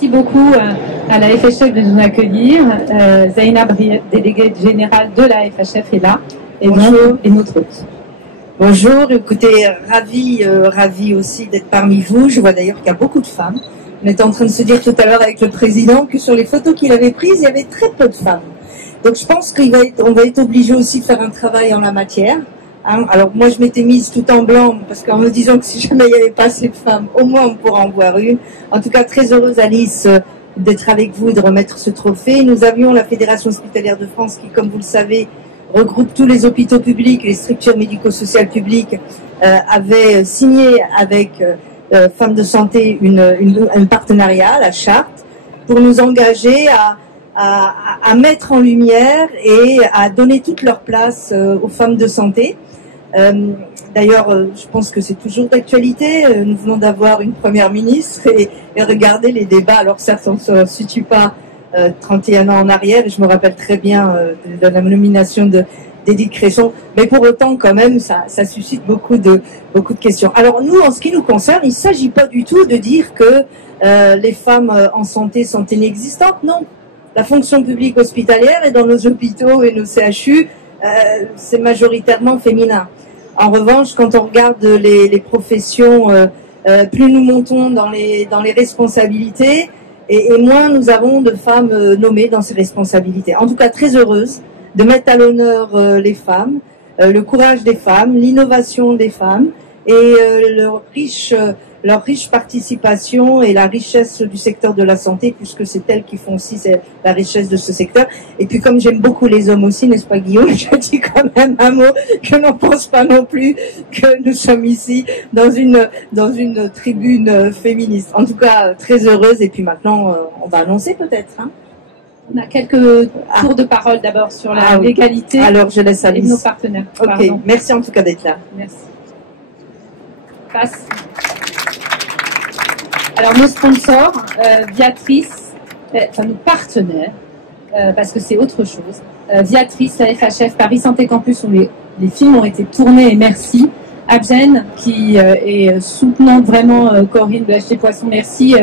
Merci beaucoup à la FHF de nous accueillir. Zainab, déléguée générale de la FHF, est là. Et bonjour. Et notre hôte. Bonjour, écoutez, ravi aussi d'être parmi vous. Je vois d'ailleurs qu'il y a beaucoup de femmes. On était en train de se dire tout à l'heure avec le président que sur les photos qu'il avait prises, il y avait très peu de femmes. Donc je pense qu'on va être obligé aussi de faire un travail en la matière. Hein. Alors moi je m'étais mise tout en blanc parce qu'en me disant que si jamais il n'y avait pas assez de femmes, au moins on pourra en voir une. En tout cas très heureuse Alice d'être avec vous et de remettre ce trophée. Nous avions la Fédération hospitalière de France qui, comme vous le savez, regroupe tous les hôpitaux publics et les structures médico-sociales publiques, avait signé avec Femmes de Santé un partenariat, la charte, pour nous engager à mettre en lumière et à donner toute leur place aux femmes de santé. D'ailleurs, je pense que c'est toujours d'actualité. Nous venons d'avoir une première ministre et regardez les débats. Alors certes, on ne se situe pas 31 ans en arrière et je me rappelle très bien de la nomination d'Édith Cresson, mais pour autant quand même ça suscite beaucoup de questions. Alors nous, en ce qui nous concerne, il ne s'agit pas du tout de dire que les femmes en santé sont inexistantes, non. La fonction publique hospitalière et dans nos hôpitaux et nos CHU, c'est majoritairement féminin. En revanche, quand on regarde les professions, plus nous montons dans les responsabilités, et moins nous avons de femmes nommées dans ces responsabilités. En tout cas, très heureuse de mettre à l'honneur les femmes, le courage des femmes, l'innovation des femmes et leur riche participation et la richesse du secteur de la santé, puisque c'est elles qui font aussi la richesse de ce secteur. Et puis comme j'aime beaucoup les hommes aussi, n'est-ce pas Guillaume, je dis quand même un mot que l'on pense pas non plus que nous sommes ici dans une tribune féministe. En tout cas, très heureuse. Et puis maintenant, on va annoncer peut-être. Hein. On a quelques tours de parole d'abord sur la légalité. Alors je laisse Alice. Et nos partenaires. Ok, pardon. Merci en tout cas d'être là. Merci. Passe. Alors nos sponsors, Viatrice, enfin nos partenaires, parce que c'est autre chose. Viatrice, la FHF, Paris Santé Campus, où les films ont été tournés et merci. Abgen, qui est soutenant vraiment Corinne Blachier-Poisson, merci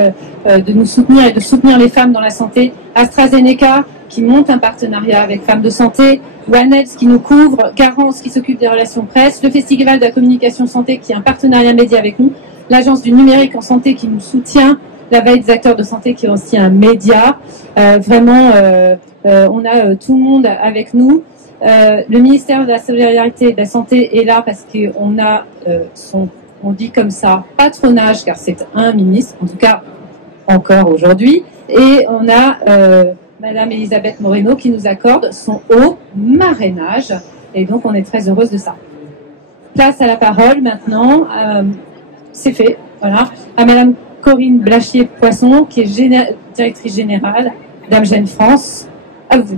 de nous soutenir et de soutenir les femmes dans la santé. AstraZeneca, qui monte un partenariat avec Femmes de Santé. One Health, qui nous couvre. Garance, qui s'occupe des relations presse. Le Festival de la Communication Santé, qui est un partenariat média avec nous. L'Agence du numérique en santé, qui nous soutient. La Veille des acteurs de santé, qui est aussi un média. Vraiment, on a tout le monde avec nous. Le ministère de la Solidarité et de la Santé est là parce qu'on a on dit comme ça, patronage, car c'est un ministre, en tout cas encore aujourd'hui. Et on a Madame Elisabeth Moreno qui nous accorde son haut marrainage. Et donc on est très heureuse de ça. Place à la parole maintenant. C'est fait, voilà. À Madame Corinne Blachier-Poisson, qui est directrice générale d'Amgen France. À vous.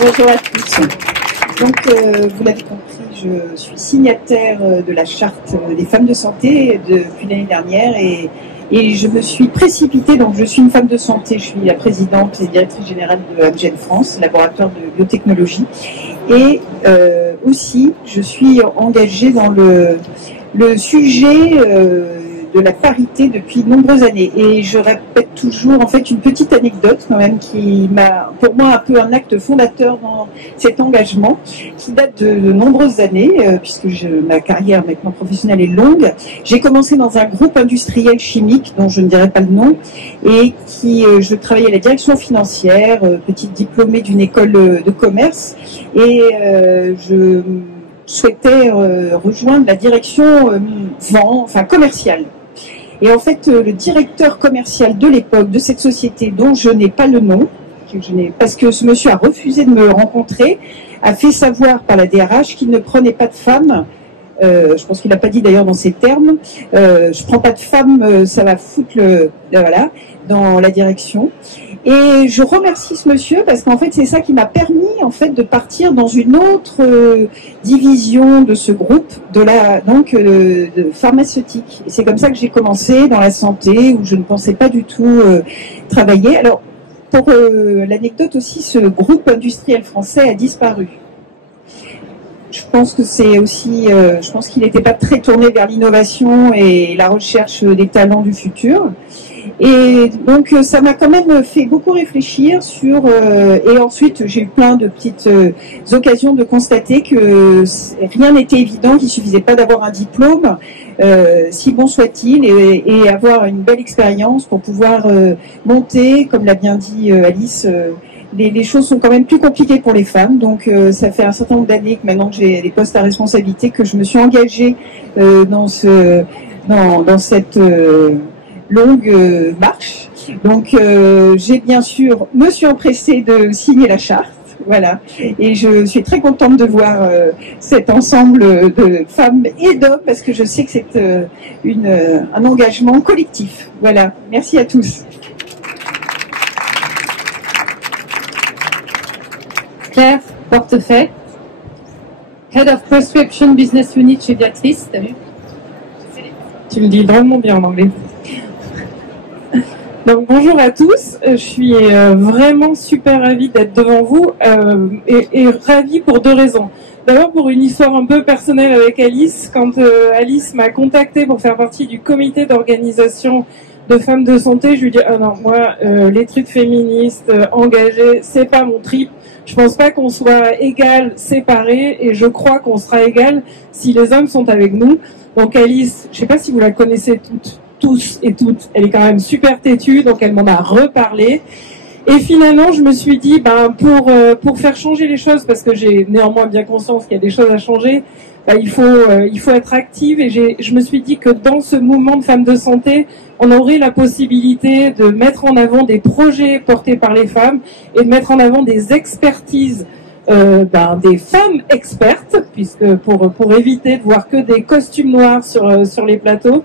Bonjour à tous. Donc, vous l'avez compris, je suis signataire de la charte des femmes de santé depuis l'année dernière et je me suis précipitée. Donc, je suis une femme de santé, je suis la présidente et directrice générale de Amgen France, laboratoire de biotechnologie. Et aussi, je suis engagée dans le sujet de la parité depuis de nombreuses années. Et je répète toujours, en fait, une petite anecdote quand même qui m'a, pour moi, un peu un acte fondateur dans cet engagement, qui date de nombreuses années, puisque ma carrière maintenant professionnelle est longue. J'ai commencé dans un groupe industriel chimique, dont je ne dirai pas le nom, et je travaillais à la direction financière, petite diplômée d'une école de commerce, et je souhaitais rejoindre la direction commerciale. Et en fait, le directeur commercial de l'époque de cette société, dont je n'ai pas le nom, parce que ce monsieur a refusé de me rencontrer, a fait savoir par la DRH qu'il ne prenait pas de femmes. Je pense qu'il n'a pas dit d'ailleurs dans ces termes. Je prends pas de femmes, ça va foutre dans la direction. Et je remercie ce monsieur parce qu'en fait c'est ça qui m'a permis en fait de partir dans une autre division de ce groupe de pharmaceutique. Et c'est comme ça que j'ai commencé dans la santé où je ne pensais pas du tout travailler. Alors pour l'anecdote aussi, ce groupe industriel français a disparu. je pense que c'est aussi, je pense qu'il n'était pas très tourné vers l'innovation et la recherche des talents du futur. Et donc ça m'a quand même fait beaucoup réfléchir sur et ensuite j'ai eu plein de petites occasions de constater que rien n'était évident, qu'il suffisait pas d'avoir un diplôme, si bon soit-il, et avoir une belle expérience pour pouvoir monter, comme l'a bien dit Alice. Les choses sont quand même plus compliquées pour les femmes, donc ça fait un certain nombre d'années que maintenant que j'ai des postes à responsabilité que je me suis engagée dans cette longue marche. Donc j'ai bien sûr me suis empressée de signer la charte, voilà, et je suis très contente de voir cet ensemble de femmes et d'hommes parce que je sais que c'est un engagement collectif. Voilà, merci à tous. Claire Portefeuille, Head of Prescription Business Unit chez Viatris. Tu le dis vraiment bien en anglais. Donc bonjour à tous, je suis vraiment super ravie d'être devant vous et ravie pour deux raisons. D'abord pour une histoire un peu personnelle avec Alice. Quand Alice m'a contactée pour faire partie du comité d'organisation de femmes de santé, je lui dis ah non, moi les trucs féministes engagés, c'est pas mon trip. Je pense pas qu'on soit égales séparées et je crois qu'on sera égales si les hommes sont avec nous. Donc Alice, je sais pas si vous la connaissez tous et toutes, elle est quand même super têtue, donc elle m'en a reparlé. Et finalement, je me suis dit, pour faire changer les choses, parce que j'ai néanmoins bien conscience qu'il y a des choses à changer, il faut être active. Et je me suis dit que dans ce mouvement de femmes de santé, on aurait la possibilité de mettre en avant des projets portés par les femmes et de mettre en avant des expertises, des femmes expertes, puisque pour éviter de voir que des costumes noirs sur les plateaux.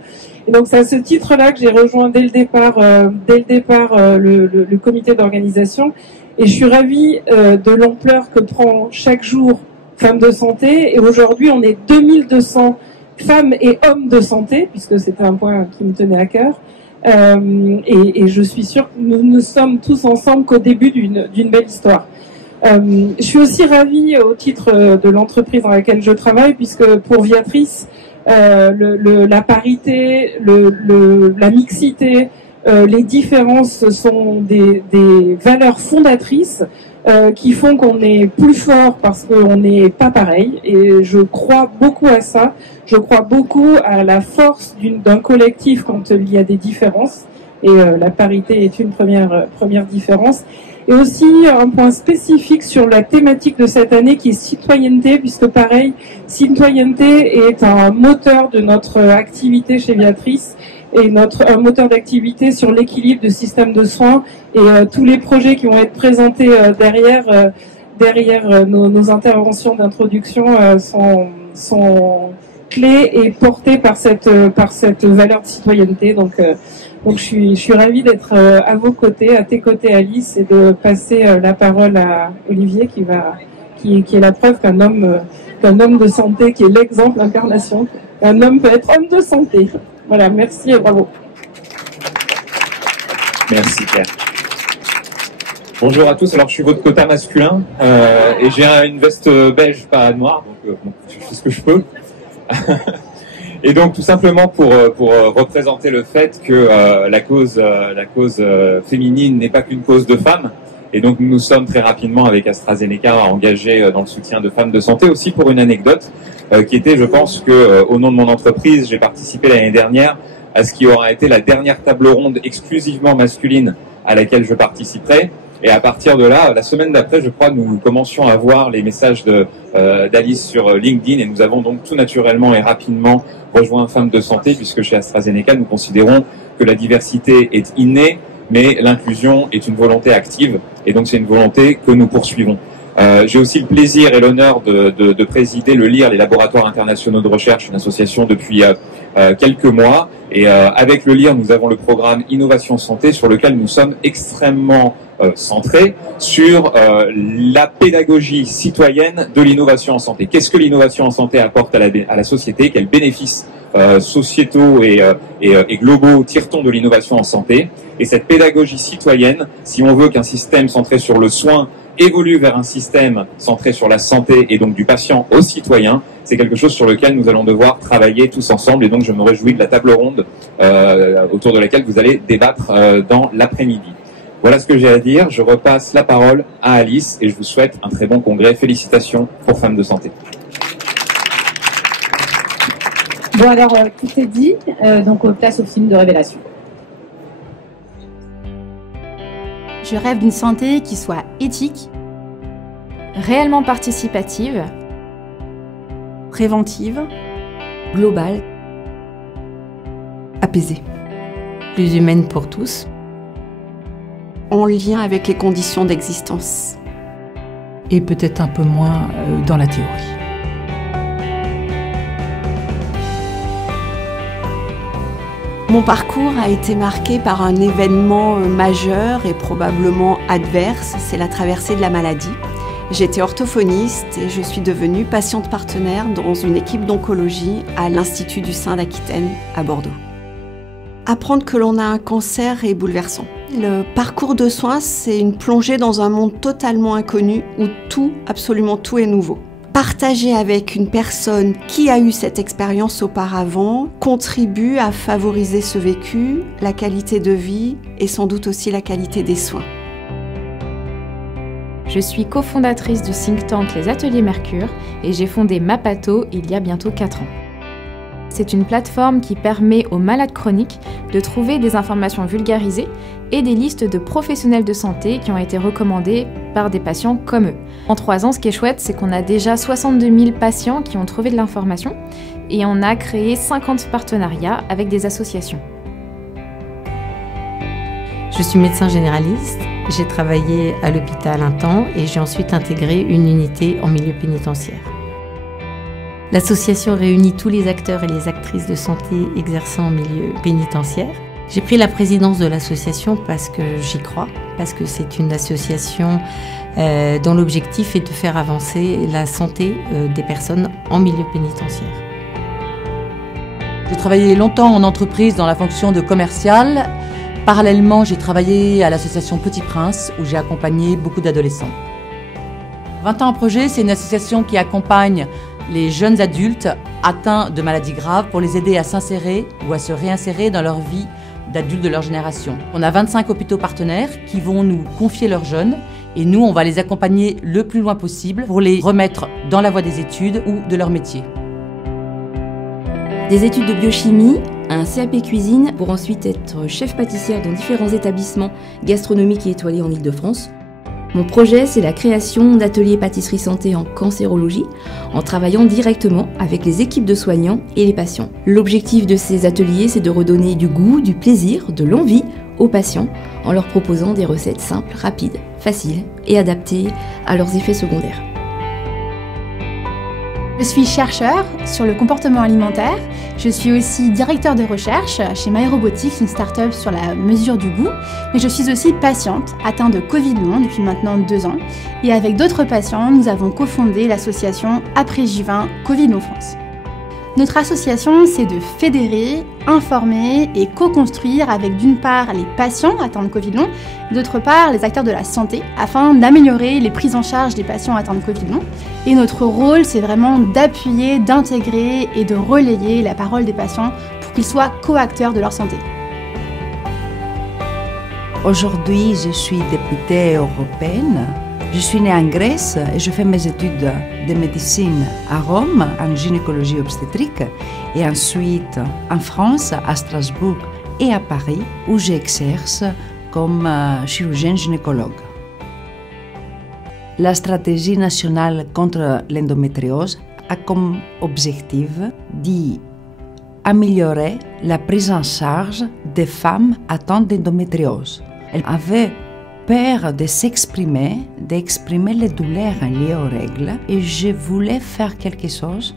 Et donc c'est à ce titre-là que j'ai rejoint dès le départ le comité d'organisation. Et je suis ravie de l'ampleur que prend chaque jour Femmes de Santé. Et aujourd'hui, on est 2200 femmes et hommes de santé, puisque c'était un point qui me tenait à cœur. Et je suis sûre que nous sommes tous ensemble qu'au début d'une belle histoire. Je suis aussi ravie au titre de l'entreprise dans laquelle je travaille, puisque pour Viatris, la parité, la mixité, les différences sont des valeurs fondatrices qui font qu'on est plus fort parce qu'on n'est pas pareil. Et je crois beaucoup à ça. Je crois beaucoup à la force d'un collectif quand il y a des différences. Et la parité est une première différence. Et aussi un point spécifique sur la thématique de cette année qui est citoyenneté, puisque pareil, citoyenneté est un moteur de notre activité chez Viatris et un moteur d'activité sur l'équilibre du système de soins et tous les projets qui vont être présentés derrière nos interventions d'introduction sont clés et portés par cette valeur de citoyenneté. Donc je suis ravie d'être à vos côtés, à tes côtés Alice, et de passer la parole à Olivier qui est la preuve qu'un homme de santé, qui est l'exemple d'incarnation, un homme peut être homme de santé. Voilà, merci et bravo. Merci Claire. Bonjour à tous, alors je suis votre quota masculin et j'ai une veste beige, pas noire, donc je fais ce que je peux. Et donc tout simplement pour représenter le fait que la cause féminine n'est pas qu'une cause de femmes, et donc nous sommes très rapidement avec AstraZeneca engagés dans le soutien de femmes de santé. Aussi pour une anecdote qui était, je pense que au nom de mon entreprise, j'ai participé l'année dernière à ce qui aura été la dernière table ronde exclusivement masculine à laquelle je participerai. Et à partir de là, la semaine d'après, je crois, nous commencions à voir les messages d'Alice sur LinkedIn, et nous avons donc tout naturellement et rapidement rejoint Femmes de Santé, puisque chez AstraZeneca, nous considérons que la diversité est innée, mais l'inclusion est une volonté active, et donc c'est une volonté que nous poursuivons. J'ai aussi le plaisir et l'honneur de présider le LIR, les Laboratoires Internationaux de Recherche, une association depuis quelques mois. Et avec le LIR, nous avons le programme Innovation Santé, sur lequel nous sommes extrêmement centrés sur la pédagogie citoyenne de l'innovation en santé. Qu'est-ce que l'innovation en santé apporte à la société? Quels bénéfices sociétaux et globaux tire-t-on de l'innovation en santé? Et cette pédagogie citoyenne, si on veut qu'un système centré sur le soin évolue vers un système centré sur la santé et donc du patient au citoyen, c'est quelque chose sur lequel nous allons devoir travailler tous ensemble. Et donc je me réjouis de la table ronde autour de laquelle vous allez débattre dans l'après-midi. Voilà ce que j'ai à dire. Je repasse la parole à Alice et je vous souhaite un très bon congrès. Félicitations pour Femmes de Santé. Bon alors, tout est dit, donc place au film de révélation. Je rêve d'une santé qui soit éthique, réellement participative, préventive, globale, apaisée, plus humaine pour tous, en lien avec les conditions d'existence. Et peut-être un peu moins dans la théorie. Mon parcours a été marqué par un événement majeur et probablement adverse, c'est la traversée de la maladie. J'étais orthophoniste et je suis devenue patiente partenaire dans une équipe d'oncologie à l'Institut du sein d'Aquitaine à Bordeaux. Apprendre que l'on a un cancer est bouleversant. Le parcours de soins, c'est une plongée dans un monde totalement inconnu où tout, absolument tout est nouveau. Partager avec une personne qui a eu cette expérience auparavant contribue à favoriser ce vécu, la qualité de vie et sans doute aussi la qualité des soins. Je suis cofondatrice du think tank Les Ateliers Mercure et j'ai fondé Mapato il y a bientôt 4 ans. C'est une plateforme qui permet aux malades chroniques de trouver des informations vulgarisées et des listes de professionnels de santé qui ont été recommandés par des patients comme eux. En 3 ans, ce qui est chouette, c'est qu'on a déjà 62 000 patients qui ont trouvé de l'information et on a créé 50 partenariats avec des associations. Je suis médecin généraliste, j'ai travaillé à l'hôpital un temps et j'ai ensuite intégré une unité en milieu pénitentiaire. L'association réunit tous les acteurs et les actrices de santé exerçant en milieu pénitentiaire. J'ai pris la présidence de l'association parce que j'y crois, parce que c'est une association dont l'objectif est de faire avancer la santé des personnes en milieu pénitentiaire. J'ai travaillé longtemps en entreprise dans la fonction de commercial. Parallèlement, j'ai travaillé à l'association Petit Prince où j'ai accompagné beaucoup d'adolescents. 20 ans en projet, c'est une association qui accompagne les jeunes adultes atteints de maladies graves pour les aider à s'insérer ou à se réinsérer dans leur vie d'adultes de leur génération. On a 25 hôpitaux partenaires qui vont nous confier leurs jeunes et nous, on va les accompagner le plus loin possible pour les remettre dans la voie des études ou de leur métier. Des études de biochimie, un CAP cuisine pour ensuite être chef pâtissière dans différents établissements gastronomiques et étoilés en Île-de-France. Mon projet, c'est la création d'ateliers pâtisserie santé en cancérologie, en travaillant directement avec les équipes de soignants et les patients. L'objectif de ces ateliers, c'est de redonner du goût, du plaisir, de l'envie aux patients, en leur proposant des recettes simples, rapides, faciles et adaptées à leurs effets secondaires. Je suis chercheur sur le comportement alimentaire. Je suis aussi directeur de recherche chez MyRobotics, une start-up sur la mesure du goût. Mais je suis aussi patiente, atteinte de Covid long depuis maintenant 2 ans. Et avec d'autres patients, nous avons cofondé l'association Après J20 Covid long France. Notre association, c'est de fédérer, informer et co-construire avec d'une part les patients atteints de Covid long, et d'autre part les acteurs de la santé, afin d'améliorer les prises en charge des patients atteints de Covid long. Et notre rôle, c'est vraiment d'appuyer, d'intégrer et de relayer la parole des patients pour qu'ils soient co-acteurs de leur santé. Aujourd'hui, je suis députée européenne. Je suis née en Grèce et je fais mes études de médecine à Rome, en gynécologie obstétrique, et ensuite en France, à Strasbourg et à Paris, où j'exerce comme chirurgienne gynécologue. La stratégie nationale contre l'endométriose a comme objectif d'améliorer la prise en charge des femmes atteintes d'endométriose. Elle avait peur de s'exprimer, d'exprimer les douleurs liées aux règles, et je voulais faire quelque chose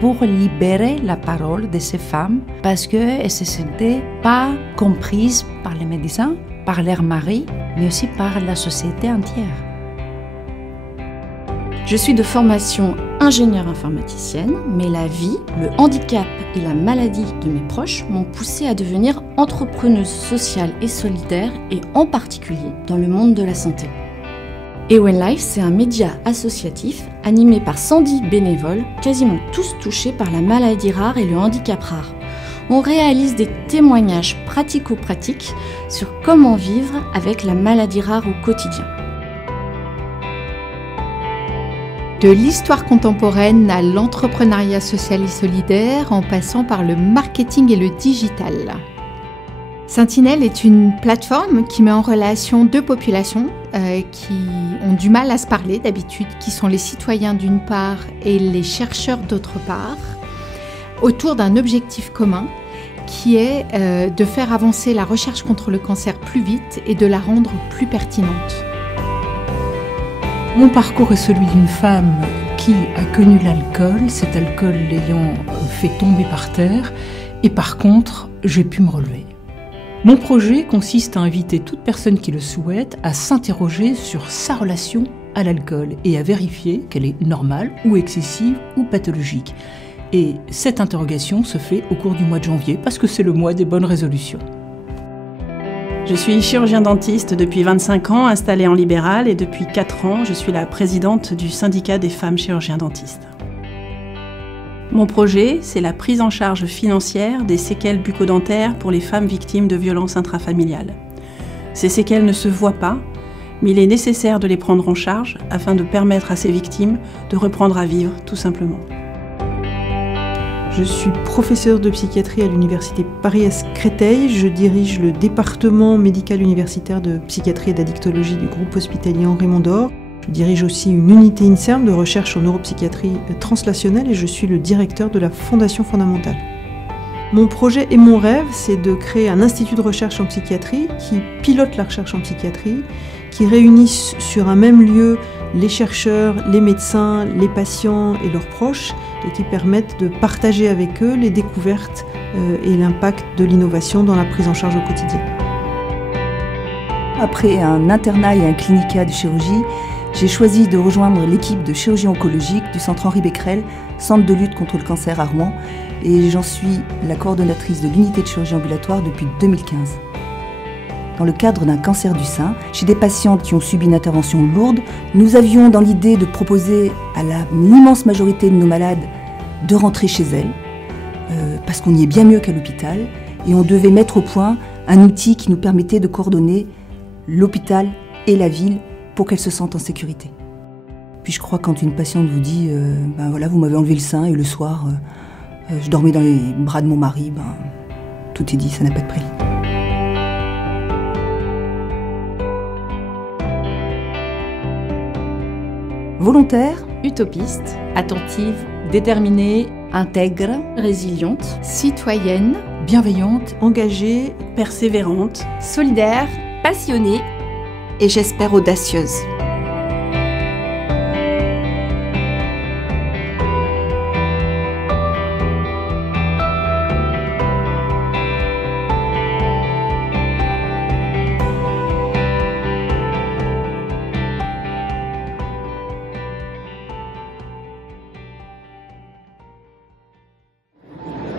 pour libérer la parole de ces femmes parce qu'elles ne se sentaient pas comprises par les médecins, par leurs maris, mais aussi par la société entière. Je suis de formation ingénieure informaticienne, mais la vie, le handicap et la maladie de mes proches m'ont poussée à devenir entrepreneuse sociale et solidaire, et en particulier dans le monde de la santé. Ewen Life, c'est un média associatif animé par 110 bénévoles, quasiment tous touchés par la maladie rare et le handicap rare. On réalise des témoignages pratico-pratiques sur comment vivre avec la maladie rare au quotidien. De l'histoire contemporaine à l'entrepreneuriat social et solidaire, en passant par le marketing et le digital. Sentinelle est une plateforme qui met en relation deux populations qui ont du mal à se parler d'habitude, qui sont les citoyens d'une part et les chercheurs d'autre part, autour d'un objectif commun qui est de faire avancer la recherche contre le cancer plus vite et de la rendre plus pertinente. Mon parcours est celui d'une femme qui a connu l'alcool, cet alcool l'ayant fait tomber par terre, et par contre, j'ai pu me relever. Mon projet consiste à inviter toute personne qui le souhaite à s'interroger sur sa relation à l'alcool et à vérifier qu'elle est normale ou excessive ou pathologique. Et cette interrogation se fait au cours du mois de janvier parce que c'est le mois des bonnes résolutions. Je suis chirurgien dentiste depuis 25 ans, installée en libéral, et depuis 4 ans, je suis la présidente du syndicat des femmes chirurgiens dentistes. Mon projet, c'est la prise en charge financière des séquelles bucco-dentaires pour les femmes victimes de violences intrafamiliales. Ces séquelles ne se voient pas, mais il est nécessaire de les prendre en charge afin de permettre à ces victimes de reprendre à vivre, tout simplement. Je suis professeure de psychiatrie à l'université Paris-Est-Créteil. Je dirige le département médical universitaire de psychiatrie et d'addictologie du groupe hospitalier Henri Mondor. Je dirige aussi une unité INSERM de recherche en neuropsychiatrie translationnelle et je suis le directeur de la Fondation fondamentale. Mon projet et mon rêve, c'est de créer un institut de recherche en psychiatrie qui pilote la recherche en psychiatrie, qui réunisse sur un même lieu les chercheurs, les médecins, les patients et leurs proches et qui permettent de partager avec eux les découvertes et l'impact de l'innovation dans la prise en charge au quotidien. Après un internat et un clinica de chirurgie, j'ai choisi de rejoindre l'équipe de chirurgie oncologique du centre Henri Becquerel, centre de lutte contre le cancer à Rouen, et j'en suis la coordonnatrice de l'unité de chirurgie ambulatoire depuis 2015. Dans le cadre d'un cancer du sein, chez des patientes qui ont subi une intervention lourde, nous avions dans l'idée de proposer à l'immense majorité de nos malades de rentrer chez elles, parce qu'on y est bien mieux qu'à l'hôpital, et on devait mettre au point un outil qui nous permettait de coordonner l'hôpital et la ville pour qu'elles se sentent en sécurité. Puis je crois quand une patiente vous dit ben voilà, vous m'avez enlevé le sein et le soir je dormais dans les bras de mon mari, ben tout est dit, ça n'a pas de prix. Volontaire, utopiste, attentive, déterminée, intègre, résiliente, citoyenne, bienveillante, engagée, persévérante, solidaire, passionnée et j'espère audacieuse.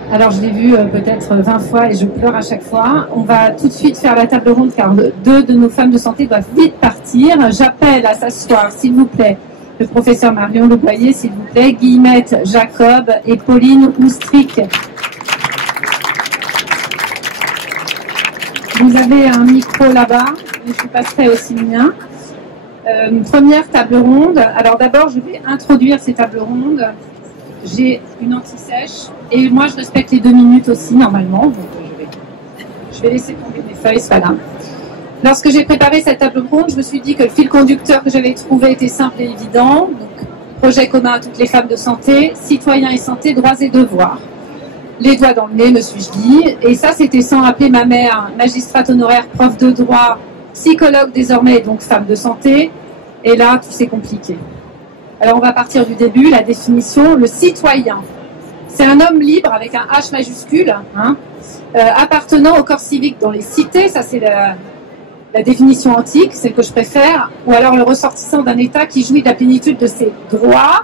Alors je l'ai vu peut-être 20 fois et je pleure à chaque fois. On va tout de suite faire la table ronde car deux de nos femmes de santé doivent vite partir. J'appelle à s'asseoir, s'il vous plaît, le professeur Marion Leboyer, s'il vous plaît, Guillemette Jacob et Pauline Oustric. Vous avez un micro là-bas, et je vous passerai aussi le mien. Première table ronde. Alors d'abord, je vais introduire ces tables rondes. J'ai une anti-sèche et moi je respecte les 2 minutes aussi normalement, donc je vais laisser tomber mes feuilles, c'est pas grave. Lorsque j'ai préparé cette table ronde, je me suis dit que le fil conducteur que j'avais trouvé était simple et évident. Donc, projet commun à toutes les femmes de santé, citoyens et santé, droits et devoirs. Les doigts dans le nez, me suis-je dit, et ça c'était sans rappeler ma mère, magistrate honoraire, prof de droit, psychologue désormais, donc femme de santé, et là tout c'est compliqué. Alors on va partir du début, la définition. Le citoyen, c'est un homme libre avec un H majuscule, appartenant au corps civique dans les cités, ça c'est la définition antique, celle que je préfère, ou alors le ressortissant d'un État qui jouit de la plénitude de ses droits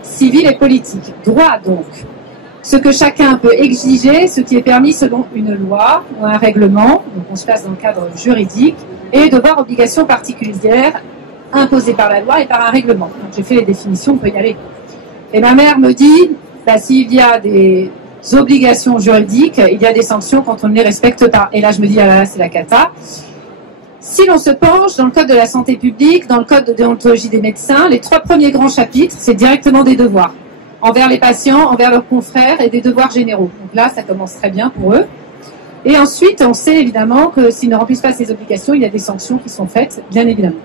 civils et politiques. Droit donc, ce que chacun peut exiger, ce qui est permis selon une loi ou un règlement, donc on se place dans le cadre juridique, et devoir, obligation particulière, imposées par la loi et par un règlement. Donc j'ai fait les définitions, on peut y aller. Et ma mère me dit, bah, s'il y a des obligations juridiques, il y a des sanctions quand on ne les respecte pas. Et là je me dis, ah là là, c'est la cata. Si l'on se penche dans le code de la santé publique, dans le code de déontologie des médecins, les 3 premiers grands chapitres, c'est directement des devoirs envers les patients, envers leurs confrères et des devoirs généraux. Donc là, ça commence très bien pour eux. Et ensuite, on sait évidemment que s'ils ne remplissent pas ces obligations, il y a des sanctions qui sont faites, bien évidemment.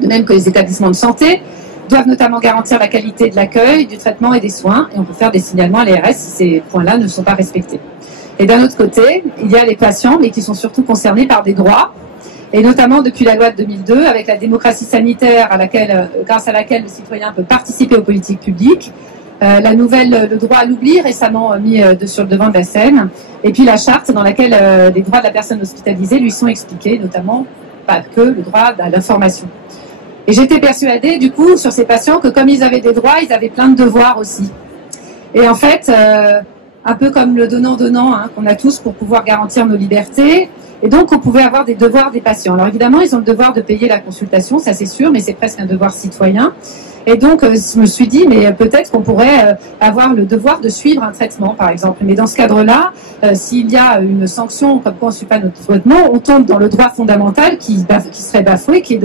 De même que les établissements de santé doivent notamment garantir la qualité de l'accueil, du traitement et des soins. Et on peut faire des signalements à l'ARS si ces points-là ne sont pas respectés. Et d'un autre côté, il y a les patients, mais qui sont surtout concernés par des droits. Et notamment depuis la loi de 2002, avec la démocratie sanitaire grâce à laquelle le citoyen peut participer aux politiques publiques, la nouvelle, le droit à l'oubli récemment mis sur le devant de la scène, et puis la charte dans laquelle les droits de la personne hospitalisée lui sont expliqués, notamment pas que le droit à l'information. Et j'étais persuadée du coup sur ces patients que comme ils avaient des droits, ils avaient plein de devoirs aussi. Et en fait, un peu comme le donnant-donnant hein, qu'on a tous pour pouvoir garantir nos libertés, et donc on pouvait avoir des devoirs des patients. Alors évidemment, ils ont le devoir de payer la consultation, ça c'est sûr, mais c'est presque un devoir citoyen. Et donc, je me suis dit, mais peut-être qu'on pourrait avoir le devoir de suivre un traitement, par exemple. Mais dans ce cadre-là, s'il y a une sanction, comme quoi on ne suit pas notre traitement, on tombe dans le droit fondamental qui serait bafoué, qui est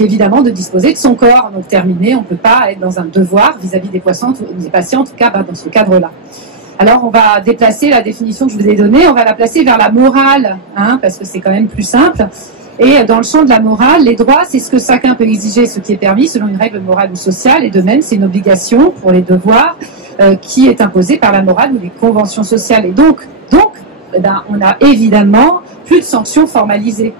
évidemment de disposer de son corps. Donc terminé, on ne peut pas être dans un devoir vis-à-vis des patients, en tout cas dans ce cadre-là. Alors, on va déplacer la définition que je vous ai donnée, on va la placer vers la morale, hein, parce que c'est quand même plus simple. Et dans le champ de la morale, les droits, c'est ce que chacun peut exiger, ce qui est permis selon une règle morale ou sociale. Et de même, c'est une obligation pour les devoirs qui est imposée par la morale ou les conventions sociales. Et donc eh ben, on a évidemment plus de sanctions formalisées.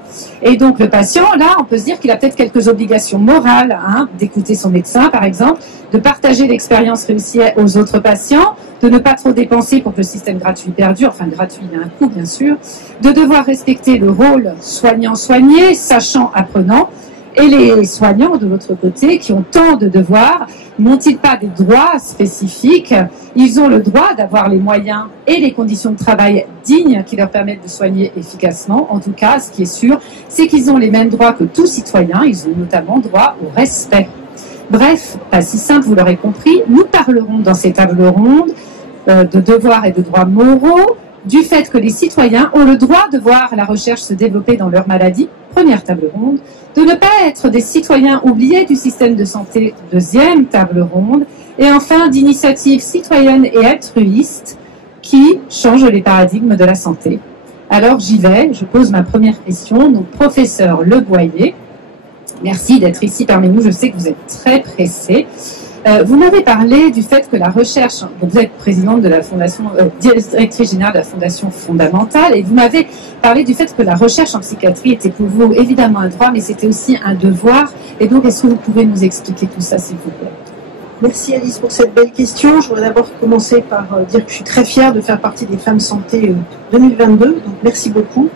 Et donc le patient, là, on peut se dire qu'il a peut-être quelques obligations morales, hein, d'écouter son médecin, par exemple, de partager l'expérience réussie aux autres patients, de ne pas trop dépenser pour que le système gratuit perdure, enfin gratuit, il y a un coût bien sûr, de devoir respecter le rôle soignant-soigné, sachant-apprenant, et les soignants de l'autre côté qui ont tant de devoirs, n'ont-ils pas des droits spécifiques? Ils ont le droit d'avoir les moyens et les conditions de travail dignes qui leur permettent de soigner efficacement. En tout cas, ce qui est sûr, c'est qu'ils ont les mêmes droits que tout citoyen. Ils ont notamment droit au respect. Bref, pas si simple, vous l'aurez compris, nous parlerons dans ces tables rondes de devoirs et de droits moraux, du fait que les citoyens ont le droit de voir la recherche se développer dans leur maladie, première table ronde, de ne pas être des citoyens oubliés du système de santé, deuxième table ronde, et enfin d'initiatives citoyennes et altruistes qui changent les paradigmes de la santé. Alors j'y vais, je pose ma première question, donc professeur Le Boyer, merci d'être ici parmi nous, je sais que vous êtes très pressé. Vous m'avez parlé du fait que la recherche, vous êtes présidente de la fondation, directrice générale de la Fondation Fondamentale, et vous m'avez parlé du fait que la recherche en psychiatrie était pour vous évidemment un droit, mais c'était aussi un devoir. Et donc, est-ce que vous pouvez nous expliquer tout ça, s'il vous plaît? Merci Alice pour cette belle question. Je voudrais d'abord commencer par dire que je suis très fière de faire partie des Femmes Santé 2022, donc merci beaucoup.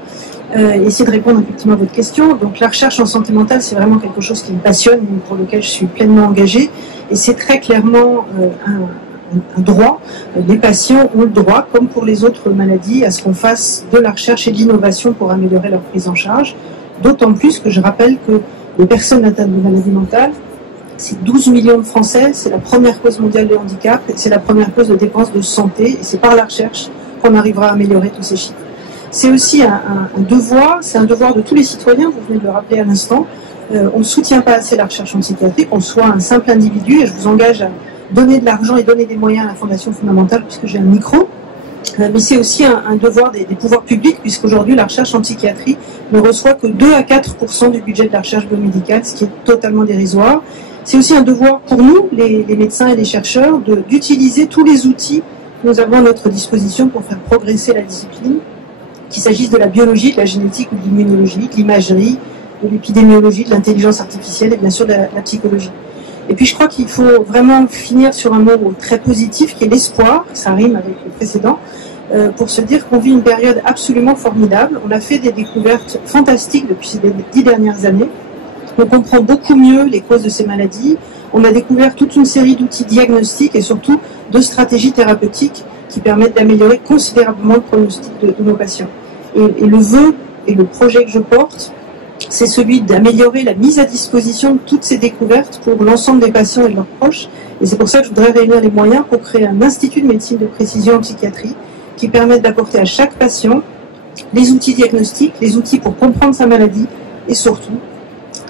Essayer de répondre effectivement à votre question. Donc la recherche en santé mentale, c'est vraiment quelque chose qui me passionne, pour lequel je suis pleinement engagée. Et c'est très clairement un droit. Les patients ont le droit, comme pour les autres maladies, à ce qu'on fasse de la recherche et de l'innovation pour améliorer leur prise en charge. D'autant plus que je rappelle que les personnes atteintes de maladies mentales, c'est 12 millions de Français, c'est la première cause mondiale de handicap, c'est la première cause de dépenses de santé, et c'est par la recherche qu'on arrivera à améliorer tous ces chiffres. C'est aussi un devoir, c'est un devoir de tous les citoyens, vous venez de le rappeler à l'instant. On ne soutient pas assez la recherche en psychiatrie, qu'on soit un simple individu, et je vous engage à donner de l'argent et donner des moyens à la Fondation Fondamentale, puisque j'ai un micro. Mais c'est aussi un devoir des pouvoirs publics, puisqu'aujourd'hui la recherche en psychiatrie ne reçoit que 2 à 4% du budget de la recherche biomédicale, ce qui est totalement dérisoire. C'est aussi un devoir pour nous, les médecins et les chercheurs, d'utiliser tous les outils que nous avons à notre disposition pour faire progresser la discipline, qu'il s'agisse de la biologie, de la génétique ou de l'immunologie, de l'imagerie, de l'épidémiologie, de l'intelligence artificielle et bien sûr de la psychologie. Et puis je crois qu'il faut vraiment finir sur un mot très positif qui est l'espoir, ça rime avec le précédent, pour se dire qu'on vit une période absolument formidable. On a fait des découvertes fantastiques depuis ces 10 dernières années. On comprend beaucoup mieux les causes de ces maladies. On a découvert toute une série d'outils diagnostiques et surtout de stratégies thérapeutiques qui permettent d'améliorer considérablement le pronostic de nos patients. Et le vœu et le projet que je porte, c'est celui d'améliorer la mise à disposition de toutes ces découvertes pour l'ensemble des patients et de leurs proches. Et c'est pour ça que je voudrais réunir les moyens pour créer un institut de médecine de précision en psychiatrie qui permette d'apporter à chaque patient les outils diagnostiques, les outils pour comprendre sa maladie et surtout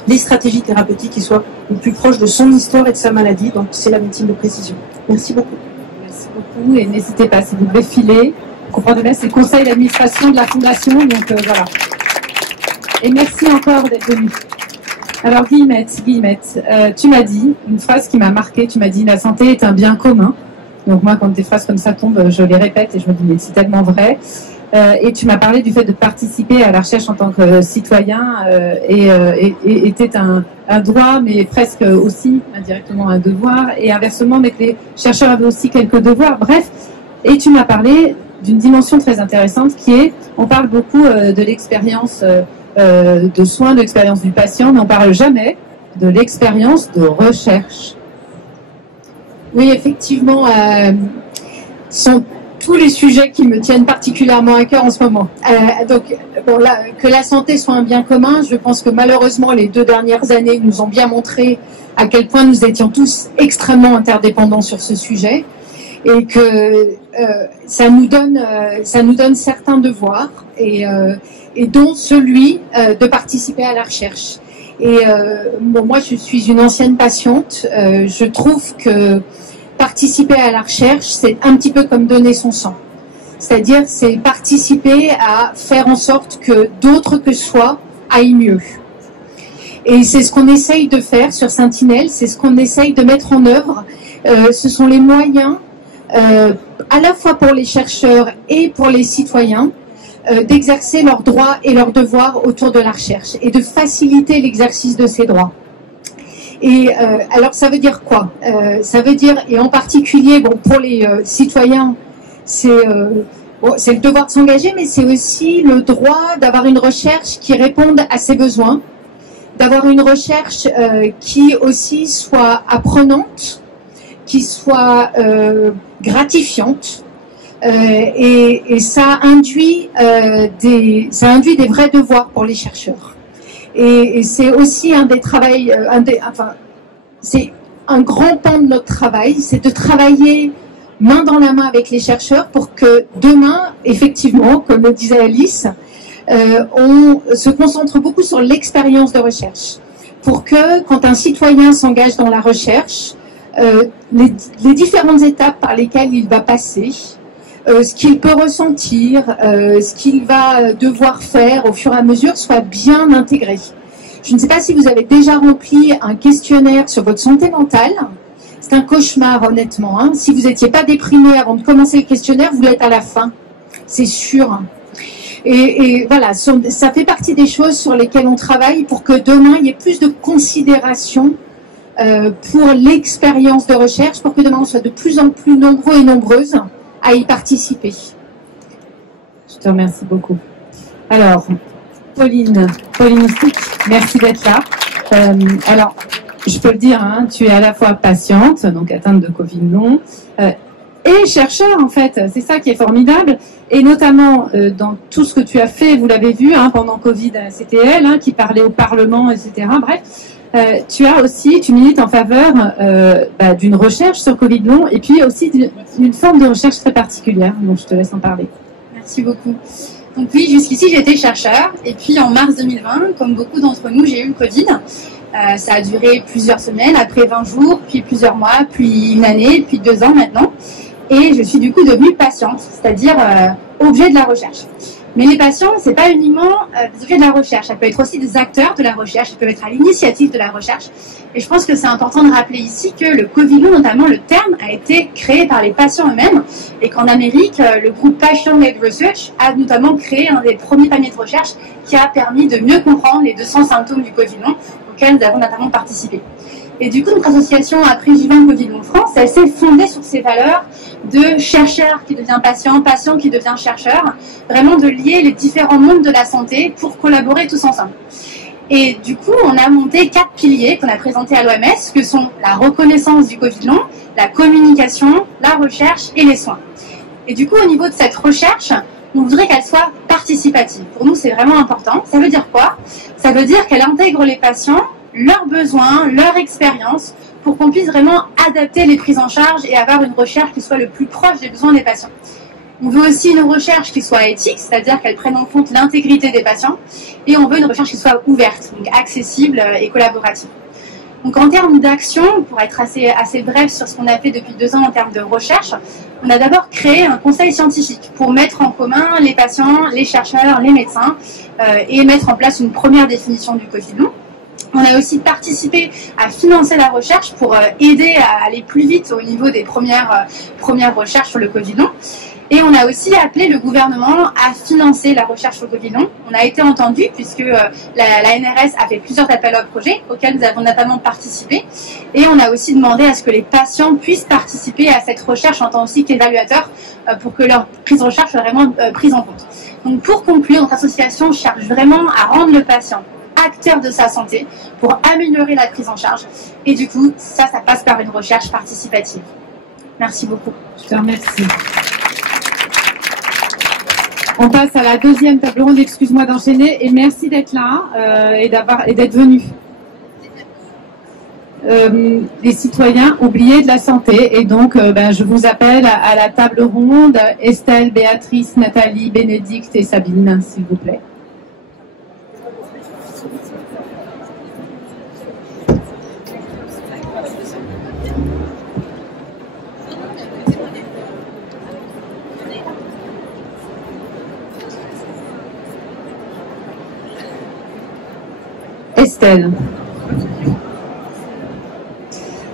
les stratégies thérapeutiques qui soient le plus proches de son histoire et de sa maladie. Donc c'est la médecine de précision. Merci beaucoup. Merci beaucoup et n'hésitez pas si vous devez filer. Comprenez bien, c'est le conseil d'administration de la fondation, donc voilà. Et merci encore d'être venu. Alors Guillemette, tu m'as dit une phrase qui m'a marquée, tu m'as dit la santé est un bien commun. Donc moi quand des phrases comme ça tombent, je les répète et je me dis mais c'est tellement vrai. Et tu m'as parlé du fait de participer à la recherche en tant que citoyen et était un droit mais presque aussi indirectement un devoir et inversement mais que les chercheurs avaient aussi quelques devoirs. Bref, et tu m'as parlé d'une dimension très intéressante qui est, on parle beaucoup de l'expérience de soins, de l'expérience du patient, mais on ne parle jamais de l'expérience de recherche. Oui, effectivement, sont tous les sujets qui me tiennent particulièrement à cœur en ce moment. Donc, bon, là, que la santé soit un bien commun, je pense que malheureusement, les 2 dernières années nous ont bien montré à quel point nous étions tous extrêmement interdépendants sur ce sujet et que ça nous donne certains devoirs et dont celui de participer à la recherche. Et bon, moi, je suis une ancienne patiente. Je trouve que participer à la recherche, c'est un petit peu comme donner son sang. C'est-à-dire, c'est participer à faire en sorte que d'autres que soi aillent mieux. Et c'est ce qu'on essaye de faire sur Sentinelle, c'est ce qu'on essaye de mettre en œuvre. Ce sont les moyens, à la fois pour les chercheurs et pour les citoyens, d'exercer leurs droits et leurs devoirs autour de la recherche et de faciliter l'exercice de ces droits. Et alors ça veut dire quoi? Ça veut dire, et en particulier bon, pour les citoyens, c'est le devoir de s'engager, mais c'est aussi le droit d'avoir une recherche qui réponde à ses besoins, d'avoir une recherche qui aussi soit apprenante, qui soit gratifiante, et ça induit des vrais devoirs pour les chercheurs. Et c'est aussi un des travails, c'est un grand pan de notre travail, c'est de travailler main dans la main avec les chercheurs pour que demain, effectivement, comme le disait Alice, on se concentre beaucoup sur l'expérience de recherche. Pour que, quand un citoyen s'engage dans la recherche, les différentes étapes par lesquelles il va passer, ce qu'il peut ressentir, ce qu'il va devoir faire au fur et à mesure soit bien intégré. Je ne sais pas si vous avez déjà rempli un questionnaire sur votre santé mentale. C'est un cauchemar, honnêtement. Hein. Si vous n'étiez pas déprimé avant de commencer le questionnaire, vous l'êtes à la fin. C'est sûr. Et voilà, ça fait partie des choses sur lesquelles on travaille pour que demain, il y ait plus de considération pour l'expérience de recherche, pour que demain, on soit de plus en plus nombreux et nombreuses à y participer. Je te remercie beaucoup. Alors, Pauline Stick, merci d'être là. Alors, je peux le dire, hein, tu es à la fois patiente, donc atteinte de Covid long, et chercheur en fait. C'est ça qui est formidable. Et notamment dans tout ce que tu as fait, vous l'avez vu hein, pendant Covid, c'était elle hein, qui parlait au Parlement, etc. Bref. Tu milites en faveur d'une recherche sur Covid long et puis aussi d'une forme de recherche très particulière. Donc je te laisse en parler. Merci beaucoup. Donc oui, jusqu'ici j'étais chercheur et puis en mars 2020, comme beaucoup d'entre nous, j'ai eu le Covid. Ça a duré plusieurs semaines, après 20 jours, puis plusieurs mois, puis une année, puis 2 ans maintenant. Et je suis du coup devenue patiente, c'est-à-dire objet de la recherche. Mais les patients, c'est pas uniquement des objets de la recherche, ça peut être aussi des acteurs de la recherche, ils peuvent être à l'initiative de la recherche. Et je pense que c'est important de rappeler ici que le Covid long, notamment le terme, a été créé par les patients eux-mêmes et qu'en Amérique, le groupe Patient-Led Research a notamment créé un des premiers paniers de recherche qui a permis de mieux comprendre les 200 symptômes du Covid long auxquels nous avons notamment participé. Et du coup, notre association après J20 Covid long France, elle s'est fondée sur ces valeurs de chercheur qui devient patient, patient qui devient chercheur, vraiment de lier les différents mondes de la santé pour collaborer tous ensemble. Et du coup, on a monté 4 piliers qu'on a présentés à l'OMS, que sont la reconnaissance du Covid long, la communication, la recherche et les soins. Et du coup, au niveau de cette recherche, on voudrait qu'elle soit partagée participative. Pour nous, c'est vraiment important. Ça veut dire quoi? Ça veut dire qu'elle intègre les patients, leurs besoins, leur expérience, pour qu'on puisse vraiment adapter les prises en charge et avoir une recherche qui soit le plus proche des besoins des patients. On veut aussi une recherche qui soit éthique, c'est-à-dire qu'elle prenne en compte l'intégrité des patients, et on veut une recherche qui soit ouverte, donc accessible et collaborative. Donc en termes d'action, pour être assez bref sur ce qu'on a fait depuis 2 ans en termes de recherche, on a d'abord créé un conseil scientifique pour mettre en commun les patients, les chercheurs, les médecins, et mettre en place une première définition du Covid long. On a aussi participé à financer la recherche pour aider à aller plus vite au niveau des premières recherches sur le Covid long. Et on a aussi appelé le gouvernement à financer la recherche sur le Covid long. On a été entendu puisque la NRS a fait plusieurs appels à projets auxquels nous avons notamment participé. Et on a aussi demandé à ce que les patients puissent participer à cette recherche en tant aussi qu'évaluateurs pour que leur prise de recherche soit vraiment prise en compte. Donc pour conclure, notre association cherche vraiment à rendre le patient acteur de sa santé pour améliorer la prise en charge. Et du coup, ça passe par une recherche participative. Merci beaucoup. Je te remercie. On passe à la deuxième table ronde. Excuse-moi d'enchaîner et merci d'être là et d'être venu. Les citoyens oubliés de la santé et donc je vous appelle à la table ronde. Estelle, Béatrice, Nathalie, Bénédicte et Sabine, s'il vous plaît. Estelle.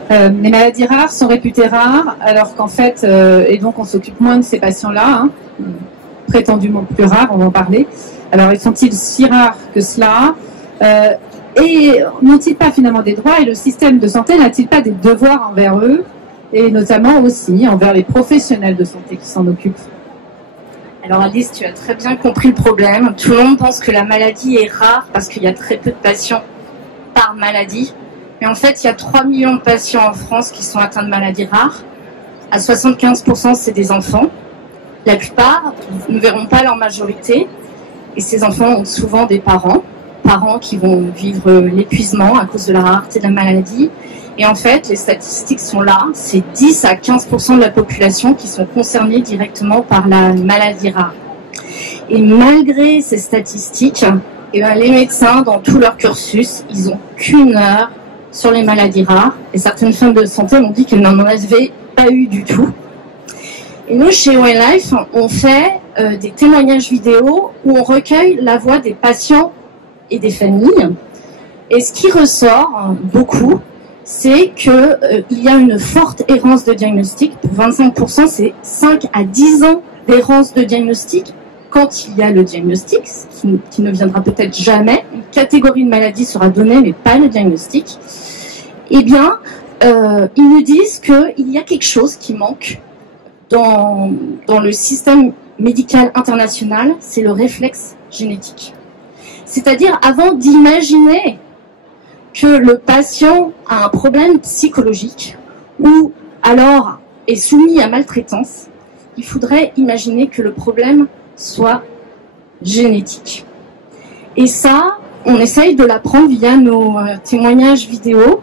Les maladies rares sont réputées rares, alors qu'en fait, et donc on s'occupe moins de ces patients-là, hein, prétendument plus rares, on va en parler. Alors, ils sont-ils si rares que cela et n'ont-ils pas finalement des droits et le système de santé n'a-t-il pas des devoirs envers eux et notamment aussi envers les professionnels de santé qui s'en occupent? Alors Alice, tu as très bien compris le problème. Tout le monde pense que la maladie est rare parce qu'il y a très peu de patients par maladie. Mais en fait, il y a 3 millions de patients en France qui sont atteints de maladies rares. À 75%, c'est des enfants. La plupart ne verront pas leur majorité. Et ces enfants ont souvent des parents qui vont vivre l'épuisement à cause de la rareté de la maladie. Et en fait, les statistiques sont là. C'est 10 à 15% de la population qui sont concernés directement par la maladie rare. Et malgré ces statistiques, les médecins, dans tout leur cursus, ils n'ont qu'une heure sur les maladies rares. Et certaines femmes de santé m'ont dit qu'elles n'en avaient pas eu du tout. Et nous, chez OneLife, on fait des témoignages vidéo où on recueille la voix des patients et des familles. Et ce qui ressort beaucoup, c'est qu'il y a une forte errance de diagnostic. Pour 25%, c'est 5 à 10 ans d'errance de diagnostic quand il y a le diagnostic, ce qui ne viendra peut-être jamais. Une catégorie de maladie sera donnée, mais pas le diagnostic. Eh bien, ils nous disent qu'il y a quelque chose qui manque dans le système médical international, c'est le réflexe génétique. C'est-à-dire, avant d'imaginer que le patient a un problème psychologique ou alors est soumis à maltraitance, il faudrait imaginer que le problème soit génétique. Et ça, on essaye de l'apprendre via nos témoignages vidéo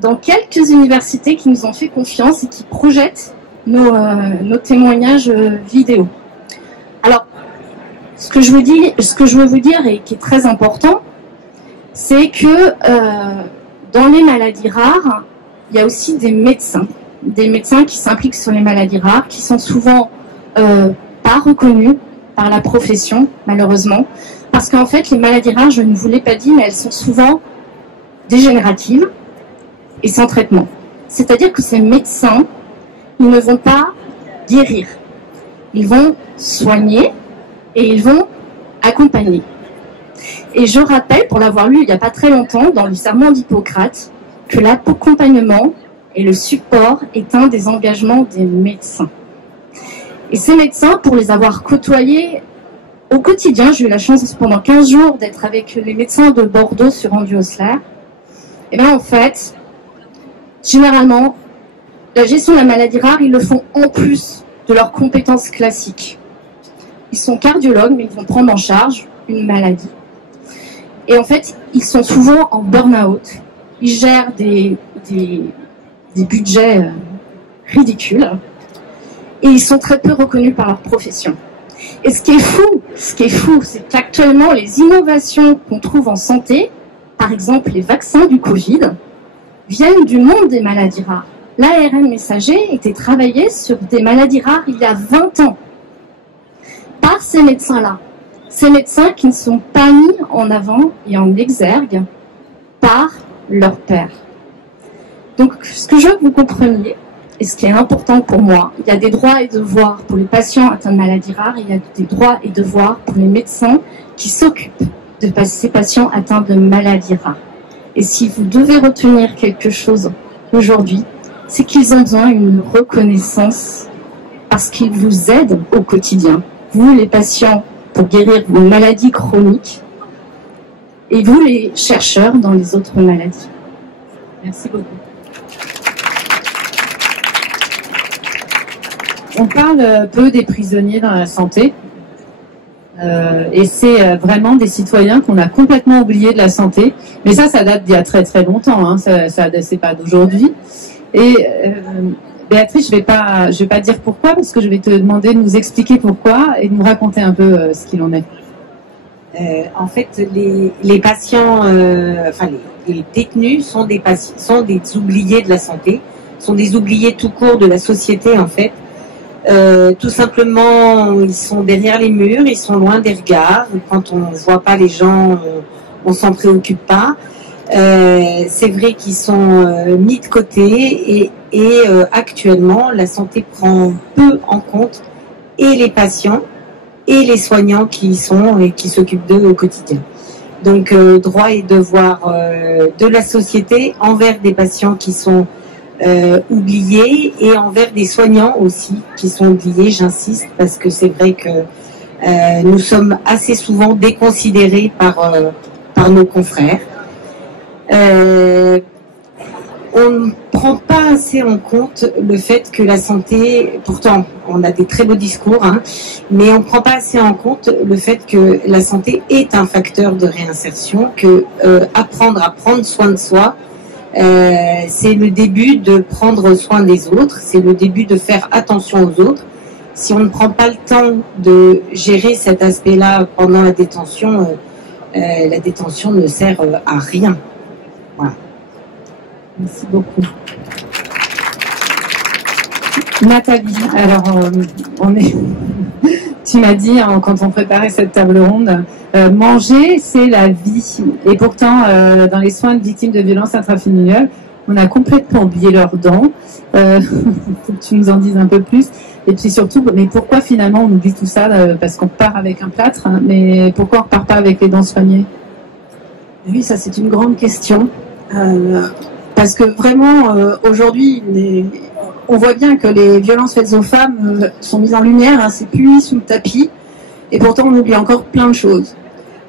dans quelques universités qui nous ont fait confiance et qui projettent nos témoignages vidéo. Alors, ce que je veux vous dire et qui est très important, c'est que dans les maladies rares, il y a aussi des médecins qui s'impliquent sur les maladies rares, qui sont souvent pas reconnus par la profession, malheureusement, parce qu'en fait, les maladies rares, je ne vous l'ai pas dit, mais elles sont souvent dégénératives et sans traitement. C'est-à-dire que ces médecins, ils ne vont pas guérir. Ils vont soigner et ils vont accompagner. Et je rappelle, pour l'avoir lu il n'y a pas très longtemps, dans le serment d'Hippocrate, que l'accompagnement et le support est un des engagements des médecins. Et ces médecins, pour les avoir côtoyés au quotidien, j'ai eu la chance pendant 15 jours d'être avec les médecins de Bordeaux sur Andu-Osler, et bien en fait, généralement, la gestion de la maladie rare, ils le font en plus de leurs compétences classiques. ils sont cardiologues, mais ils vont prendre en charge une maladie. Et en fait, ils sont souvent en burn-out. Ils gèrent des budgets ridicules. Et ils sont très peu reconnus par leur profession. Et ce qui est fou, c'est qu'actuellement, les innovations qu'on trouve en santé, par exemple les vaccins du Covid, viennent du monde des maladies rares. L'ARN messager était travaillé sur des maladies rares il y a 20 ans par ces médecins-là. Ces médecins qui ne sont pas mis en avant et en exergue par leurs pairs. Donc, ce que je veux que vous compreniez, et ce qui est important pour moi, il y a des droits et devoirs pour les patients atteints de maladies rares, et il y a des droits et devoirs pour les médecins qui s'occupent de ces patients atteints de maladies rares. Et si vous devez retenir quelque chose aujourd'hui, c'est qu'ils ont besoin d'une reconnaissance parce qu'ils vous aident au quotidien. Vous, les patients, pour guérir vos maladies chroniques, et vous, les chercheurs, dans les autres maladies. Merci beaucoup. On parle peu des prisonniers dans la santé. Et c'est vraiment des citoyens qu'on a complètement oubliés de la santé. Mais ça date d'il y a très très longtemps. Hein. C'est pas d'aujourd'hui. Et Béatrice, je vais pas dire pourquoi, parce que je vais te demander de nous expliquer pourquoi et de nous raconter un peu ce qu'il en est. En fait, les patients, les détenus sont des oubliés de la santé, sont des oubliés tout court de la société en fait. Tout simplement, ils sont derrière les murs, ils sont loin des regards. Quand on ne voit pas les gens, on s'en préoccupe pas. C'est vrai qu'ils sont mis de côté et actuellement, la santé prend peu en compte et les patients et les soignants qui y sont et qui s'occupent d'eux au quotidien. Donc, droits et devoirs de la société envers des patients qui sont oubliés et envers des soignants aussi qui sont oubliés, j'insiste, parce que c'est vrai que nous sommes assez souvent déconsidérés par nos confrères. On ne prend pas assez en compte le fait que la santé, pourtant on a des très beaux discours, hein, mais on ne prend pas assez en compte le fait que la santé est un facteur de réinsertion, que apprendre à prendre soin de soi, c'est le début de prendre soin des autres, c'est le début de faire attention aux autres. Si on ne prend pas le temps de gérer cet aspect-là pendant la détention ne sert à rien. Voilà. Merci beaucoup. Nathalie, alors tu m'as dit quand on préparait cette table ronde, manger c'est la vie. Et pourtant, dans les soins de victimes de violences intrafamiliales, on a complètement oublié leurs dents. Faut que tu nous en dises un peu plus. Et puis surtout, mais pourquoi finalement on oublie tout ça parce qu'on part avec un plâtre, hein, mais pourquoi on repart pas avec les dents soignées? Oui, ça c'est une grande question. Parce que vraiment, aujourd'hui, on voit bien que les violences faites aux femmes sont mises en lumière, hein, c'est plus sous le tapis, et pourtant on oublie encore plein de choses.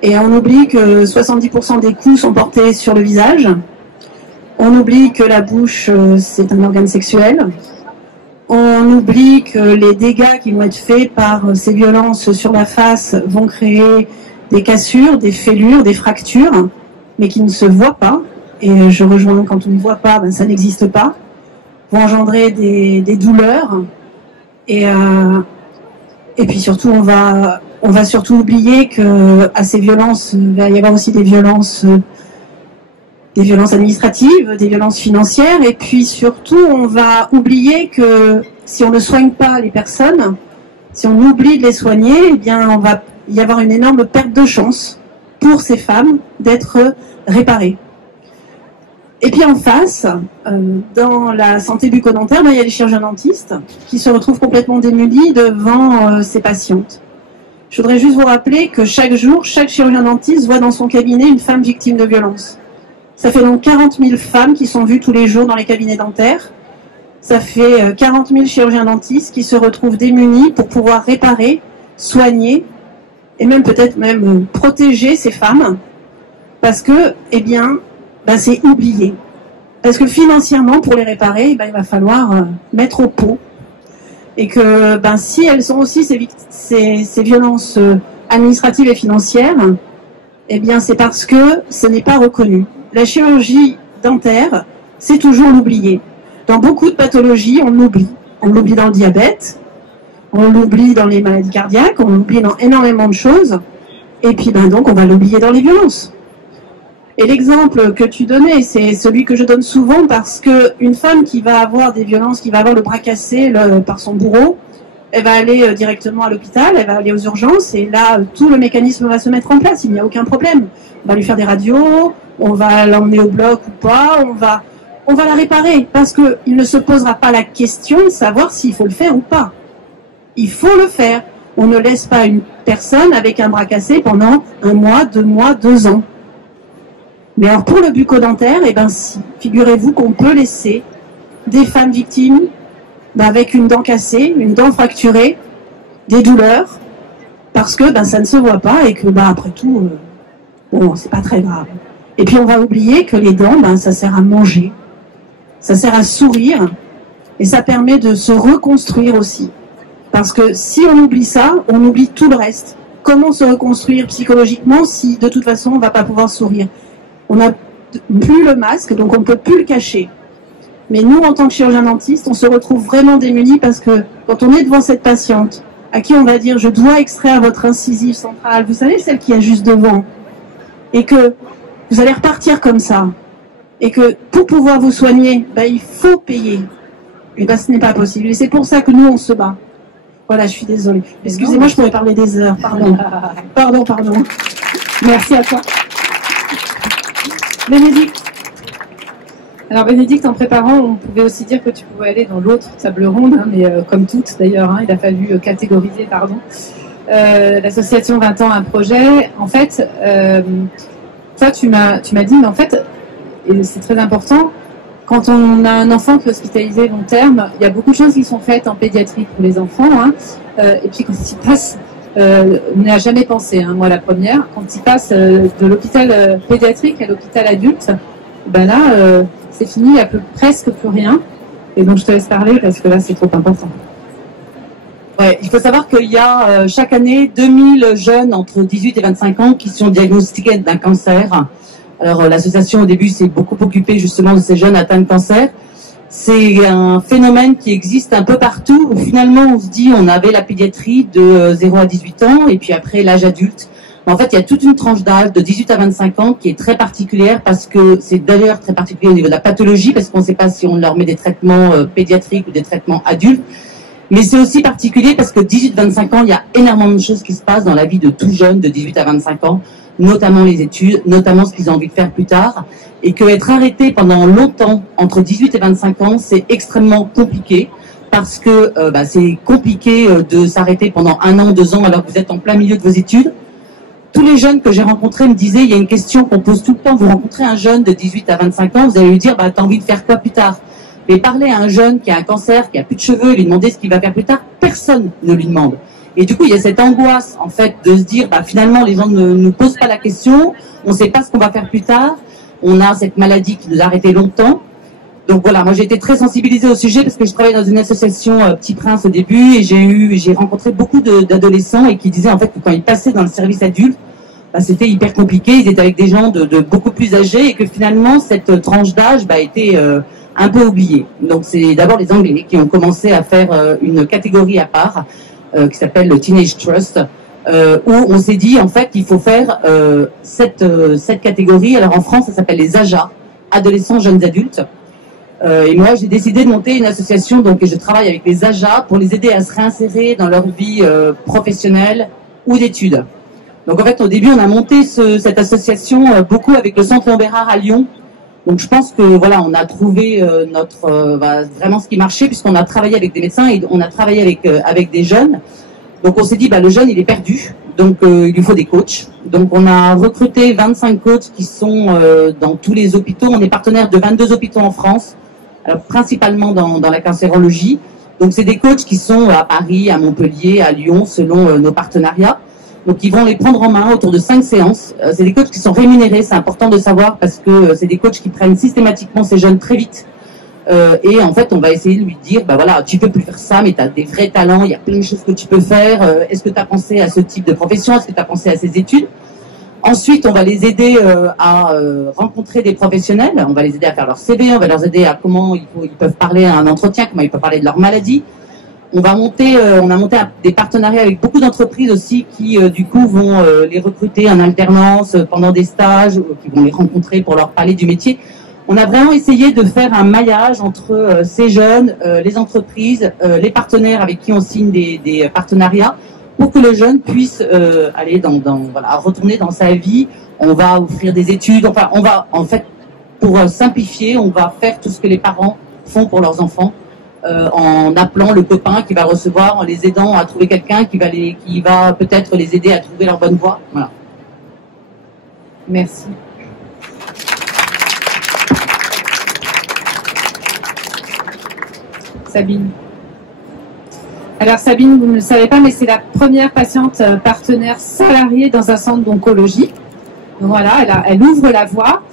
Et on oublie que 70% des coups sont portés sur le visage, on oublie que la bouche c'est un organe sexuel, on oublie que les dégâts qui vont être faits par ces violences sur la face vont créer des cassures, des fêlures, des fractures, mais qui ne se voient pas. Et je rejoins, quand on ne voit pas, ça n'existe pas, vont engendrer des douleurs. Et puis surtout, on va surtout oublier que à ces violences, il va y avoir aussi des violences administratives, des violences financières. Et puis surtout, on va oublier que si on ne soigne pas les personnes, si on oublie de les soigner, eh bien, on va y avoir une énorme perte de chance pour ces femmes d'être réparées. Et puis en face, dans la santé bucco-dentaire, il y a les chirurgiens dentistes qui se retrouvent complètement démunis devant ces patientes. Je voudrais juste vous rappeler que chaque jour, chaque chirurgien dentiste voit dans son cabinet une femme victime de violence. Ça fait donc 40 000 femmes qui sont vues tous les jours dans les cabinets dentaires. Ça fait 40 000 chirurgiens dentistes qui se retrouvent démunis pour pouvoir réparer, soigner et même peut-être même protéger ces femmes parce que, c'est oublié. Parce que financièrement, pour les réparer, il va falloir mettre au pot et que si elles sont aussi ces violences administratives et financières, eh bien c'est parce que ce n'est pas reconnu. La chirurgie dentaire, c'est toujours l'oublier. Dans beaucoup de pathologies, on l'oublie. On l'oublie dans le diabète, on l'oublie dans les maladies cardiaques, on l'oublie dans énormément de choses, et puis donc on va l'oublier dans les violences. Et l'exemple que tu donnais, c'est celui que je donne souvent parce que une femme qui va avoir des violences, qui va avoir le bras cassé par son bourreau, elle va aller directement à l'hôpital, elle va aller aux urgences, et là, tout le mécanisme va se mettre en place, il n'y a aucun problème. On va lui faire des radios, on va l'emmener au bloc ou pas, on va la réparer, parce qu'il ne se posera pas la question de savoir s'il faut le faire ou pas. Il faut le faire. On ne laisse pas une personne avec un bras cassé pendant 1 mois, 2 mois, 2 ans. Mais alors pour le bucco-dentaire, si, figurez-vous qu'on peut laisser des femmes victimes avec une dent cassée, une dent fracturée, des douleurs, parce que ça ne se voit pas et que après tout, c'est pas très grave. Et puis on va oublier que les dents, ça sert à manger, ça sert à sourire, et ça permet de se reconstruire aussi. Parce que si on oublie ça, on oublie tout le reste. Comment se reconstruire psychologiquement si de toute façon on ne va pas pouvoir sourire? On n'a plus le masque, donc on ne peut plus le cacher. Mais nous, en tant que chirurgien dentiste, on se retrouve vraiment démunis parce que quand on est devant cette patiente, à qui on va dire « je dois extraire votre incisive centrale », vous savez, celle qui est juste devant, et que vous allez repartir comme ça, et que pour pouvoir vous soigner, il faut payer. Et ce n'est pas possible. Et c'est pour ça que nous, on se bat. Voilà, je suis désolée. Excusez-moi, je pourrais parler des heures. Pardon. Pardon. Merci à toi. Bénédicte. Alors Bénédicte, en préparant, on pouvait aussi dire que tu pouvais aller dans l'autre table ronde, mais comme toutes d'ailleurs, il a fallu catégoriser, l'association 20 ans un projet. En fait, toi tu m'as dit, mais en fait, et c'est très important, quand on a un enfant qui est hospitalisé long terme, il y a beaucoup de choses qui sont faites en pédiatrie pour les enfants, et puis quand il passe, on n'y a jamais pensé, moi la première, quand il passe de l'hôpital pédiatrique à l'hôpital adulte, là, c'est fini, il n'y a presque plus rien. Et donc je te laisse parler parce que là c'est trop important. Ouais, il faut savoir qu'il y a chaque année 2000 jeunes entre 18 et 25 ans qui sont diagnostiqués d'un cancer. Alors l'association au début s'est beaucoup occupée justement de ces jeunes atteints de cancer. C'est un phénomène qui existe un peu partout où finalement on se dit on avait la pédiatrie de 0 à 18 ans et puis après l'âge adulte. En fait, il y a toute une tranche d'âge de 18 à 25 ans qui est très particulière parce que c'est d'ailleurs très particulier au niveau de la pathologie parce qu'on ne sait pas si on leur met des traitements pédiatriques ou des traitements adultes. Mais c'est aussi particulier parce que 18-25 ans, il y a énormément de choses qui se passent dans la vie de tout jeune de 18 à 25 ans, notamment les études, notamment ce qu'ils ont envie de faire plus tard. Et qu'être arrêté pendant longtemps, entre 18 et 25 ans, c'est extrêmement compliqué. Parce que c'est compliqué de s'arrêter pendant 1 an, 2 ans alors que vous êtes en plein milieu de vos études. Tous les jeunes que j'ai rencontrés me disaient, il y a une question qu'on pose tout le temps, vous rencontrez un jeune de 18 à 25 ans, vous allez lui dire, t'as envie de faire quoi plus tard? Mais parler à un jeune qui a un cancer, qui a plus de cheveux, lui demander ce qu'il va faire plus tard, personne ne lui demande. Et du coup, il y a cette angoisse, en fait, de se dire, finalement, les gens ne nous posent pas la question, on ne sait pas ce qu'on va faire plus tard, on a cette maladie qui nous a arrêtés longtemps. Donc voilà, moi j'ai été très sensibilisée au sujet parce que je travaillais dans une association Petit Prince au début et j'ai rencontré beaucoup d'adolescents et qui disaient en fait que quand ils passaient dans le service adulte, c'était hyper compliqué, ils étaient avec des gens de beaucoup plus âgés et que finalement cette tranche d'âge était un peu oubliée. Donc c'est d'abord les Anglais qui ont commencé à faire une catégorie à part qui s'appelle le Teenage Trust où on s'est dit en fait il faut faire cette catégorie. Alors en France ça s'appelle les AJA, adolescents jeunes adultes. Et moi, j'ai décidé de monter une association, et je travaille avec les AJA pour les aider à se réinsérer dans leur vie professionnelle ou d'études. Donc en fait, au début, on a monté cette association beaucoup avec le Centre Léon Bérard à Lyon. Donc je pense que voilà, on a trouvé vraiment ce qui marchait puisqu'on a travaillé avec des médecins et on a travaillé avec des jeunes. Donc on s'est dit, le jeune, il est perdu, donc il lui faut des coachs. Donc on a recruté 25 coachs qui sont dans tous les hôpitaux. On est partenaire de 22 hôpitaux en France. Alors, principalement dans la cancérologie. Donc c'est des coachs qui sont à Paris, à Montpellier, à Lyon, selon nos partenariats. Donc ils vont les prendre en main autour de 5 séances. C'est des coachs qui sont rémunérés, c'est important de savoir parce que c'est des coachs qui prennent systématiquement ces jeunes très vite Et en fait, on va essayer de lui dire, bah voilà, tu peux plus faire ça, mais tu as des vrais talents, il y a plein de choses que tu peux faire. Est-ce que tu as pensé à ce type de profession? Est-ce que tu as pensé à ces études? Ensuite, on va les aider à rencontrer des professionnels. On va les aider à faire leur CV, on va leur aider à comment ils peuvent parler à un entretien, comment ils peuvent parler de leur maladie. On a monté des partenariats avec beaucoup d'entreprises aussi qui, du coup, vont les recruter en alternance pendant des stages, qui vont les rencontrer pour leur parler du métier. On a vraiment essayé de faire un maillage entre ces jeunes, les entreprises, les partenaires avec qui on signe des partenariats, pour que le jeune puisse aller retourner dans sa vie. On va offrir des études. Enfin, on va, en fait, pour simplifier, on va faire tout ce que les parents font pour leurs enfants, en appelant le copain qui va le recevoir, en les aidant à trouver quelqu'un qui va peut-être les aider à trouver leur bonne voie. Voilà. Merci. Sabine. Alors Sabine, vous ne le savez pas, mais c'est la première patiente partenaire salariée dans un centre d'oncologie. Donc voilà, elle ouvre la voie.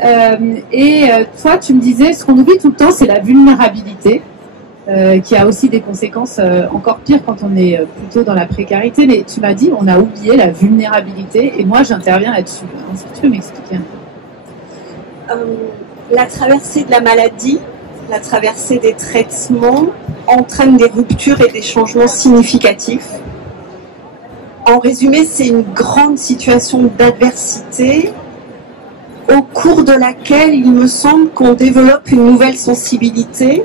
Toi, tu me disais, ce qu'on oublie tout le temps, c'est la vulnérabilité, qui a aussi des conséquences encore pires quand on est plutôt dans la précarité. Mais tu m'as dit, on a oublié la vulnérabilité, et moi j'interviens là-dessus. Est-ce que tu peux m'expliquer un peu? La traversée de la maladie, la traversée des traitements entraîne des ruptures et des changements significatifs. En résumé, c'est une grande situation d'adversité au cours de laquelle il me semble qu'on développe une nouvelle sensibilité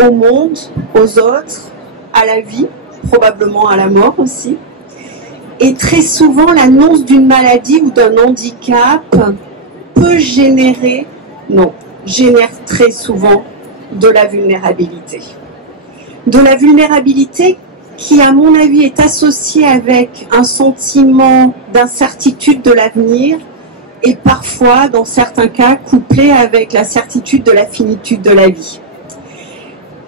au monde, aux autres, à la vie, probablement à la mort aussi. Et très souvent, l'annonce d'une maladie ou d'un handicap peut génère très souvent de la vulnérabilité. De la vulnérabilité qui, à mon avis, est associée avec un sentiment d'incertitude de l'avenir et parfois, dans certains cas, couplée avec la certitude de la finitude de la vie.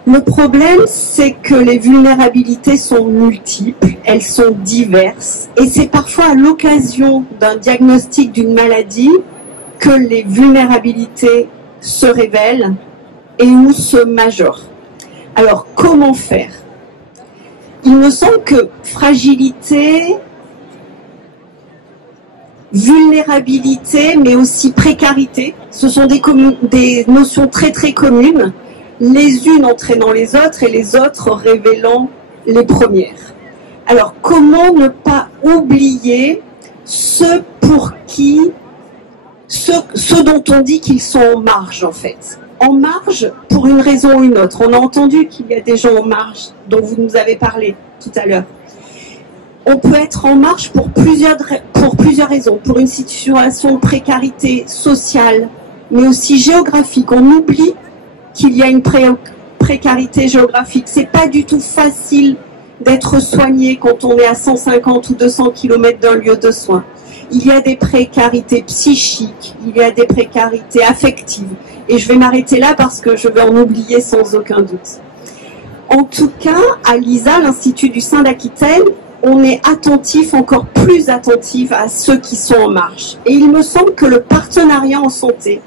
Le problème, c'est que les vulnérabilités sont multiples, elles sont diverses, et c'est parfois à l'occasion d'un diagnostic d'une maladie que les vulnérabilités se révèlent et ou se majorent. Alors, comment faire? Il me semble que fragilité, vulnérabilité, mais aussi précarité, ce sont des notions très très communes, les unes entraînant les autres et les autres révélant les premières. Alors, comment ne pas oublier ceux dont on dit qu'ils sont en marge, en fait. En marge pour une raison ou une autre. On a entendu qu'il y a des gens en marge dont vous nous avez parlé tout à l'heure. On peut être en marge pour plusieurs raisons. Pour une situation de précarité sociale, mais aussi géographique. On oublie qu'il y a une précarité géographique. C'est pas du tout facile d'être soigné quand on est à 150 ou 200 km d'un lieu de soins. Il y a des précarités psychiques, il y a des précarités affectives. Et je vais m'arrêter là parce que je vais en oublier sans aucun doute. En tout cas, à l'ISA, l'Institut du sein d'Aquitaine, on est attentif, encore plus attentif à ceux qui sont en marge. Et il me semble que le partenariat en santé,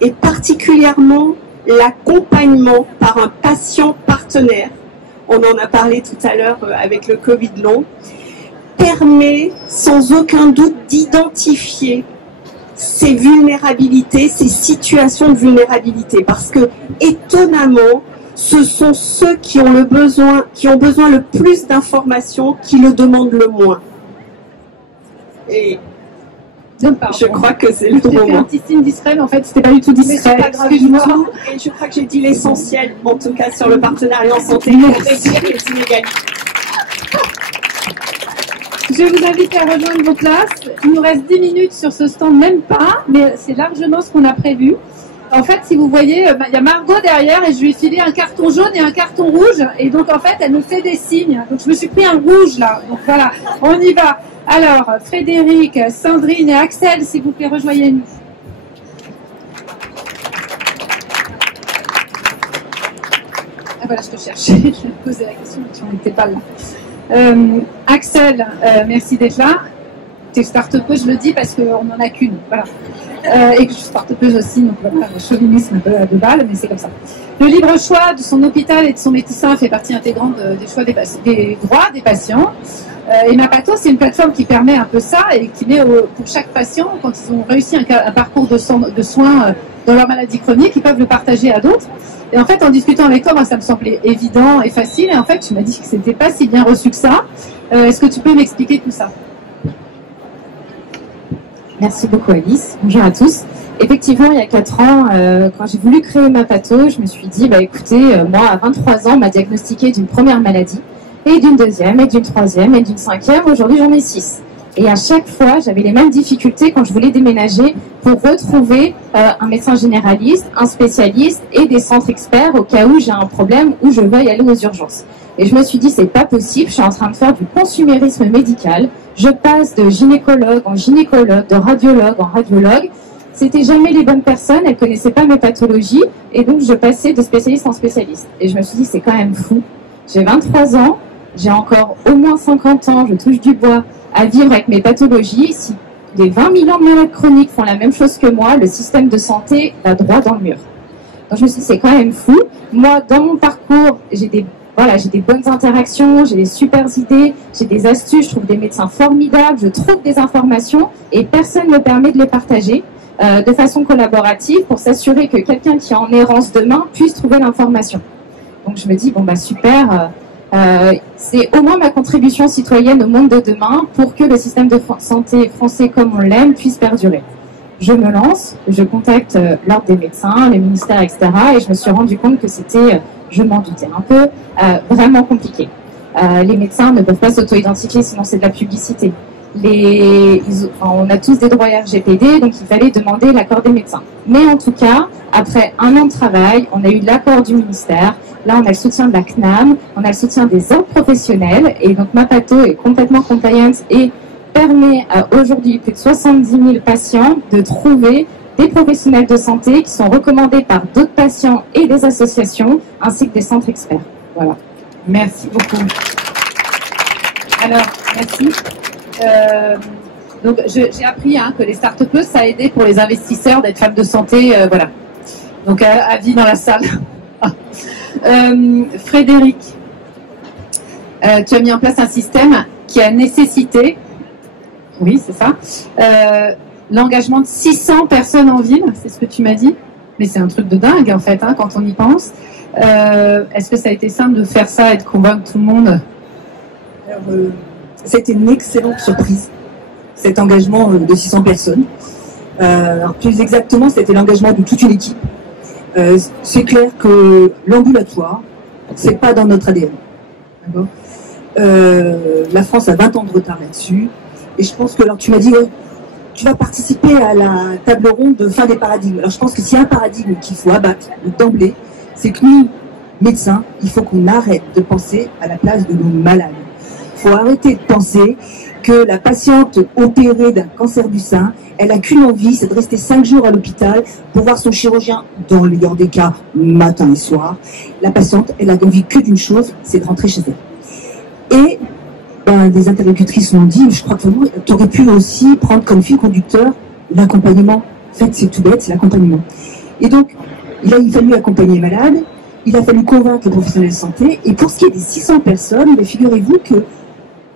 et particulièrement l'accompagnement par un patient partenaire, on en a parlé tout à l'heure avec le Covid long, permet sans aucun doute d'identifier ces vulnérabilités, ces situations de vulnérabilité. Parce que, étonnamment, ce sont ceux qui ont besoin le plus d'informations qui le demandent le moins. Et je crois que c'est le moment. J'ai fait un petit signe discret, mais en fait, c'était pas du tout discret. Mais c'est pas grave du tout. Et je crois que j'ai dit l'essentiel, en tout cas, sur le partenariat en santé pour réduire les inégalités. Je vous invite à rejoindre vos places. Il nous reste 10 minutes sur ce stand, même pas, mais c'est largement ce qu'on a prévu. En fait, si vous voyez, il y a Margot derrière et je lui ai filé un carton jaune et un carton rouge. Et donc, en fait, elle me fait des signes. Donc, je me suis pris un rouge, là. Donc, voilà, on y va. Alors, Frédéric, Sandrine et Axel, s'il vous plaît, rejoignez-nous. Ah, voilà, je te cherchais. Je vais te poser la question, tu n'étais pas là. Axel, merci d'être là. T'es start-up, je le dis parce qu'on n'en a qu'une. Voilà. et que je suis start-upeuse aussi, donc voilà, le chauvinisme de balle, mais c'est comme ça. Le libre choix de son hôpital et de son médecin fait partie intégrante des choix des droits des patients. Et Mapato, c'est une plateforme qui permet un peu ça et qui met pour chaque patient, quand ils ont réussi un parcours de soins dans leur maladie chronique, ils peuvent le partager à d'autres. Et en fait, en discutant avec toi, moi, ça me semblait évident et facile. Et en fait, tu m'as dit que c'était pas si bien reçu que ça. Est-ce que tu peux m'expliquer tout ça? Merci beaucoup, Alice. Bonjour à tous. Effectivement, il y a 4 ans, quand j'ai voulu créer Mapato, je me suis dit, bah écoutez, moi, à 23 ans, on m'a diagnostiqué d'une première maladie, et d'une deuxième, et d'une troisième, et d'une cinquième. Aujourd'hui, j'en ai 6. Et à chaque fois, j'avais les mêmes difficultés quand je voulais déménager pour retrouver un médecin généraliste, un spécialiste et des centres experts au cas où j'ai un problème ou je veuille aller aux urgences. Et je me suis dit, c'est pas possible, je suis en train de faire du consumérisme médical. Je passe de gynécologue en gynécologue, de radiologue en radiologue. C'était jamais les bonnes personnes, elles connaissaient pas mes pathologies. Et donc, je passais de spécialiste en spécialiste. Et je me suis dit, c'est quand même fou. J'ai 23 ans, j'ai encore au moins 50 ans, je touche du bois, à vivre avec mes pathologies. Si les 20 millions de malades chroniques font la même chose que moi, le système de santé va droit dans le mur. Donc je me suis dit, c'est quand même fou. Moi, dans mon parcours, j'ai des bonnes interactions, j'ai des super idées, j'ai des astuces, je trouve des médecins formidables, je trouve des informations et personne ne me permet de les partager de façon collaborative pour s'assurer que quelqu'un qui est en errance demain puisse trouver l'information. Donc je me dis, bon bah super, c'est au moins ma contribution citoyenne au monde de demain pour que le système de santé français comme on l'aime puisse perdurer. Je me lance, je contacte l'ordre des médecins, les ministères, etc. Et je me suis rendu compte que c'était, je m'en doutais un peu, vraiment compliqué. Les médecins ne peuvent pas s'auto-identifier, sinon c'est de la publicité. On a tous des droits RGPD, donc il fallait demander l'accord des médecins. Mais en tout cas, après 1 an de travail, on a eu l'accord du ministère. Là, on a le soutien de la CNAM, on a le soutien des ordres professionnels. Et donc, Mapato est complètement compliant et permet à aujourd'hui plus de 70 000 patients de trouver des professionnels de santé qui sont recommandés par d'autres patients et des associations, ainsi que des centres experts. Voilà. Merci beaucoup. Alors, merci. Donc, j'ai appris que les start-upers, ça a aidé pour les investisseurs d'être femmes de santé. Voilà. Donc, avis dans la salle. Frédéric, tu as mis en place un système qui a nécessité, oui, c'est ça, l'engagement de 600 personnes en ville, c'est ce que tu m'as dit. Mais c'est un truc de dingue, en fait, quand on y pense. Est-ce que ça a été simple de faire ça et de convaincre tout le monde? C'était une excellente surprise, cet engagement de 600 personnes. Alors, plus exactement, c'était l'engagement de toute une équipe. C'est clair que l'ambulatoire, c'est pas dans notre ADN. D'accord. La France a 20 ans de retard là-dessus. Et je pense que, alors tu m'as dit, tu vas participer à la table ronde de fin des paradigmes. Alors je pense que s'il y a un paradigme qu'il faut abattre d'emblée, c'est que nous, médecins, il faut qu'on arrête de penser à la place de nos malades. Il faut arrêter de penser que la patiente opérée d'un cancer du sein, elle a qu'une envie, c'est de rester 5 jours à l'hôpital pour voir son chirurgien, dans le meilleur des cas, matin et soir. La patiente, elle a envie que d'une chose, c'est de rentrer chez elle. Et des interlocutrices l'ont dit, je crois que tu aurais pu aussi prendre comme fil conducteur l'accompagnement. En fait, c'est tout bête, c'est l'accompagnement. Et donc, il a fallu accompagner les malades, il a fallu convaincre les professionnels de santé, et pour ce qui est des 600 personnes, figurez-vous que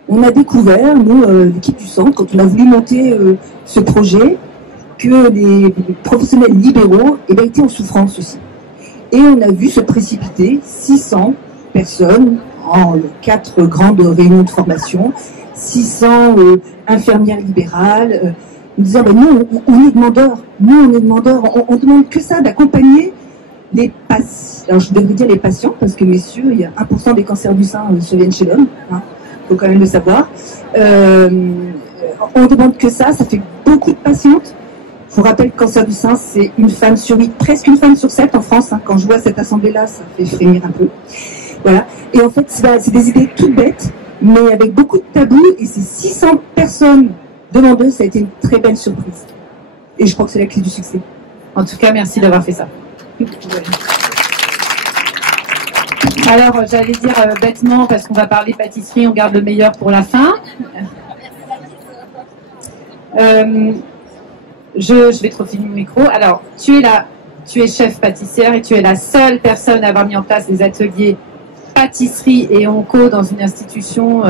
on a découvert, nous, l'équipe du centre, quand on a voulu monter ce projet, que les professionnels libéraux étaient en souffrance aussi. Et on a vu se précipiter 600 personnes en 4 grandes réunions de formation, 600 infirmières libérales, nous disant, nous, on est demandeurs, on demande que ça, d'accompagner les patients. Alors je devrais dire les patients, parce que messieurs, il y a 1% des cancers du sein surviennent chez l'homme, faut quand même le savoir. On demande que ça fait beaucoup de patientes. Je vous rappelle que le cancer du sein, c'est une femme sur 8, presque une femme sur 7 en France. Quand je vois cette assemblée-là, ça fait frémir un peu. Voilà. Et en fait, c'est des idées toutes bêtes, mais avec beaucoup de tabous. Et ces 600 personnes demandeuses, ça a été une très belle surprise. Et je crois que c'est la clé du succès. En tout cas, merci d'avoir fait ça. Alors, j'allais dire bêtement, parce qu'on va parler pâtisserie, on garde le meilleur pour la fin. je vais te refiler le micro. Alors, tu es chef pâtissière et tu es la seule personne à avoir mis en place des ateliers pâtisserie et onco dans une institution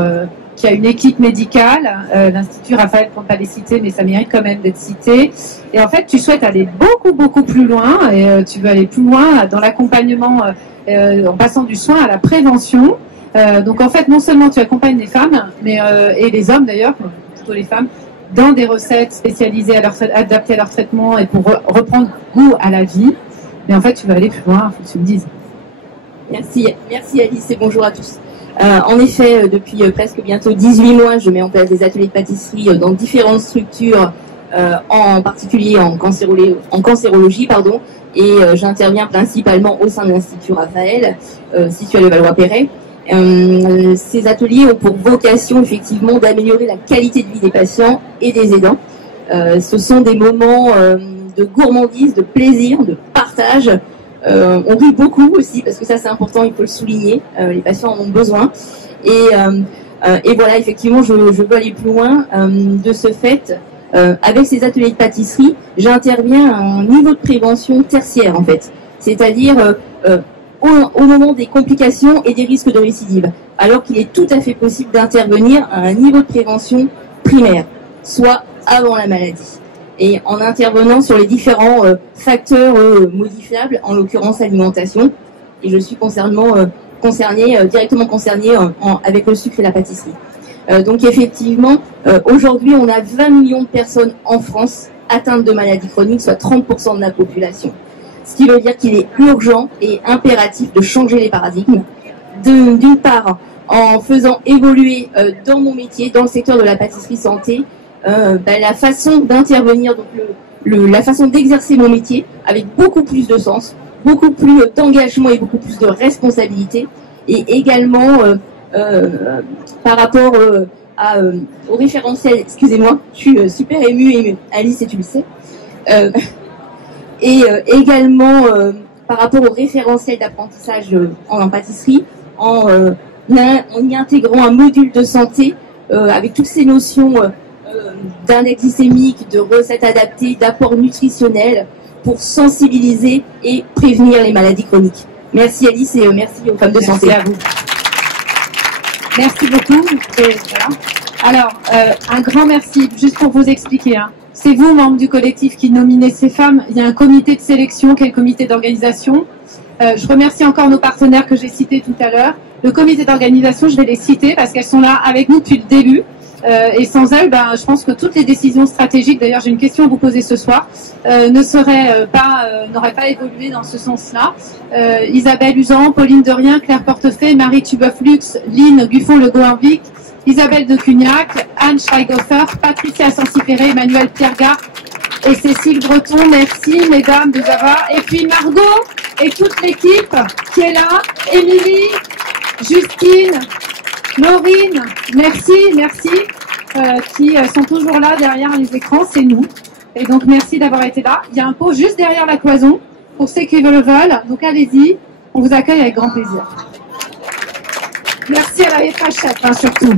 qui a une équipe médicale, l'Institut Raphaël, pour ne pas les citer, mais ça mérite quand même d'être cité. Et en fait, tu souhaites aller beaucoup plus loin, et tu veux aller plus loin dans l'accompagnement en passant du soin à la prévention. Donc en fait, non seulement tu accompagnes les femmes, mais et les hommes d'ailleurs, plutôt les femmes, dans des recettes spécialisées adaptées à leur traitement et pour reprendre goût à la vie. Mais en fait, tu veux aller plus loin, il faut que tu me dises. Merci Alice et bonjour à tous. En effet, depuis presque bientôt 18 mois, je mets en place des ateliers de pâtisserie dans différentes structures, en particulier en cancérologie, et j'interviens principalement au sein de l'Institut Raphaël, situé à Levallois-Perret. Ces ateliers ont pour vocation effectivement d'améliorer la qualité de vie des patients et des aidants. Ce sont des moments de gourmandise, de plaisir, de partage. On rit beaucoup aussi parce que ça c'est important, il faut le souligner. Les patients en ont besoin. Et voilà, effectivement, je veux aller plus loin. De ce fait, avec ces ateliers de pâtisserie, j'interviens à un niveau de prévention tertiaire en fait, c'est-à-dire au moment des complications et des risques de récidive, alors qu'il est tout à fait possible d'intervenir à un niveau de prévention primaire, soit avant la maladie, et en intervenant sur les différents facteurs modifiables, en l'occurrence alimentation, et je suis directement concernée avec le sucre et la pâtisserie. Donc effectivement, aujourd'hui on a 20 millions de personnes en France atteintes de maladies chroniques, soit 30% de la population. Ce qui veut dire qu'il est urgent et impératif de changer les paradigmes. D'une part, en faisant évoluer dans mon métier, dans le secteur de la pâtisserie santé, la façon d'intervenir, donc la façon d'exercer mon métier avec beaucoup plus de sens, beaucoup plus d'engagement et beaucoup plus de responsabilité, et également par rapport au référentiel, excusez-moi, je suis super émue, Alice, et tu le sais, et également par rapport au référentiel d'apprentissage en pâtisserie, en y intégrant un module de santé avec toutes ces notions d'index glycémique, de recettes adaptées, d'apports nutritionnels pour sensibiliser et prévenir les maladies chroniques. Merci Alice et merci aux femmes de santé. Merci à vous. Merci beaucoup. Et voilà. Alors, un grand merci, juste pour vous expliquer. C'est vous, membres du collectif, qui nominez ces femmes. Il y a un comité de sélection qui est le comité d'organisation. Je remercie encore nos partenaires que j'ai cités tout à l'heure. Le comité d'organisation, je vais les citer parce qu'elles sont là avec nous depuis le début. Et sans elles, je pense que toutes les décisions stratégiques, d'ailleurs j'ai une question à vous poser ce soir, n'auraient pas évolué dans ce sens-là. Isabelle Usan, Pauline Derien, Claire Portefeuille, Marie Tubeuf-Lux, Lynn Guffon-Le Goinvic, Isabelle de Cugnac, Anne Schreighofer, Patricia Sansipéré, Emmanuel Piergard et Cécile Breton. Merci mesdames de avoir. Et puis Margot et toute l'équipe qui est là, Émilie, Justine, Laurine, merci, qui sont toujours là derrière les écrans, c'est nous. Et donc merci d'avoir été là. Il y a un pot juste derrière la cloison pour ceux qui le veulent. Donc allez-y, on vous accueille avec grand plaisir. Merci à la chef surtout.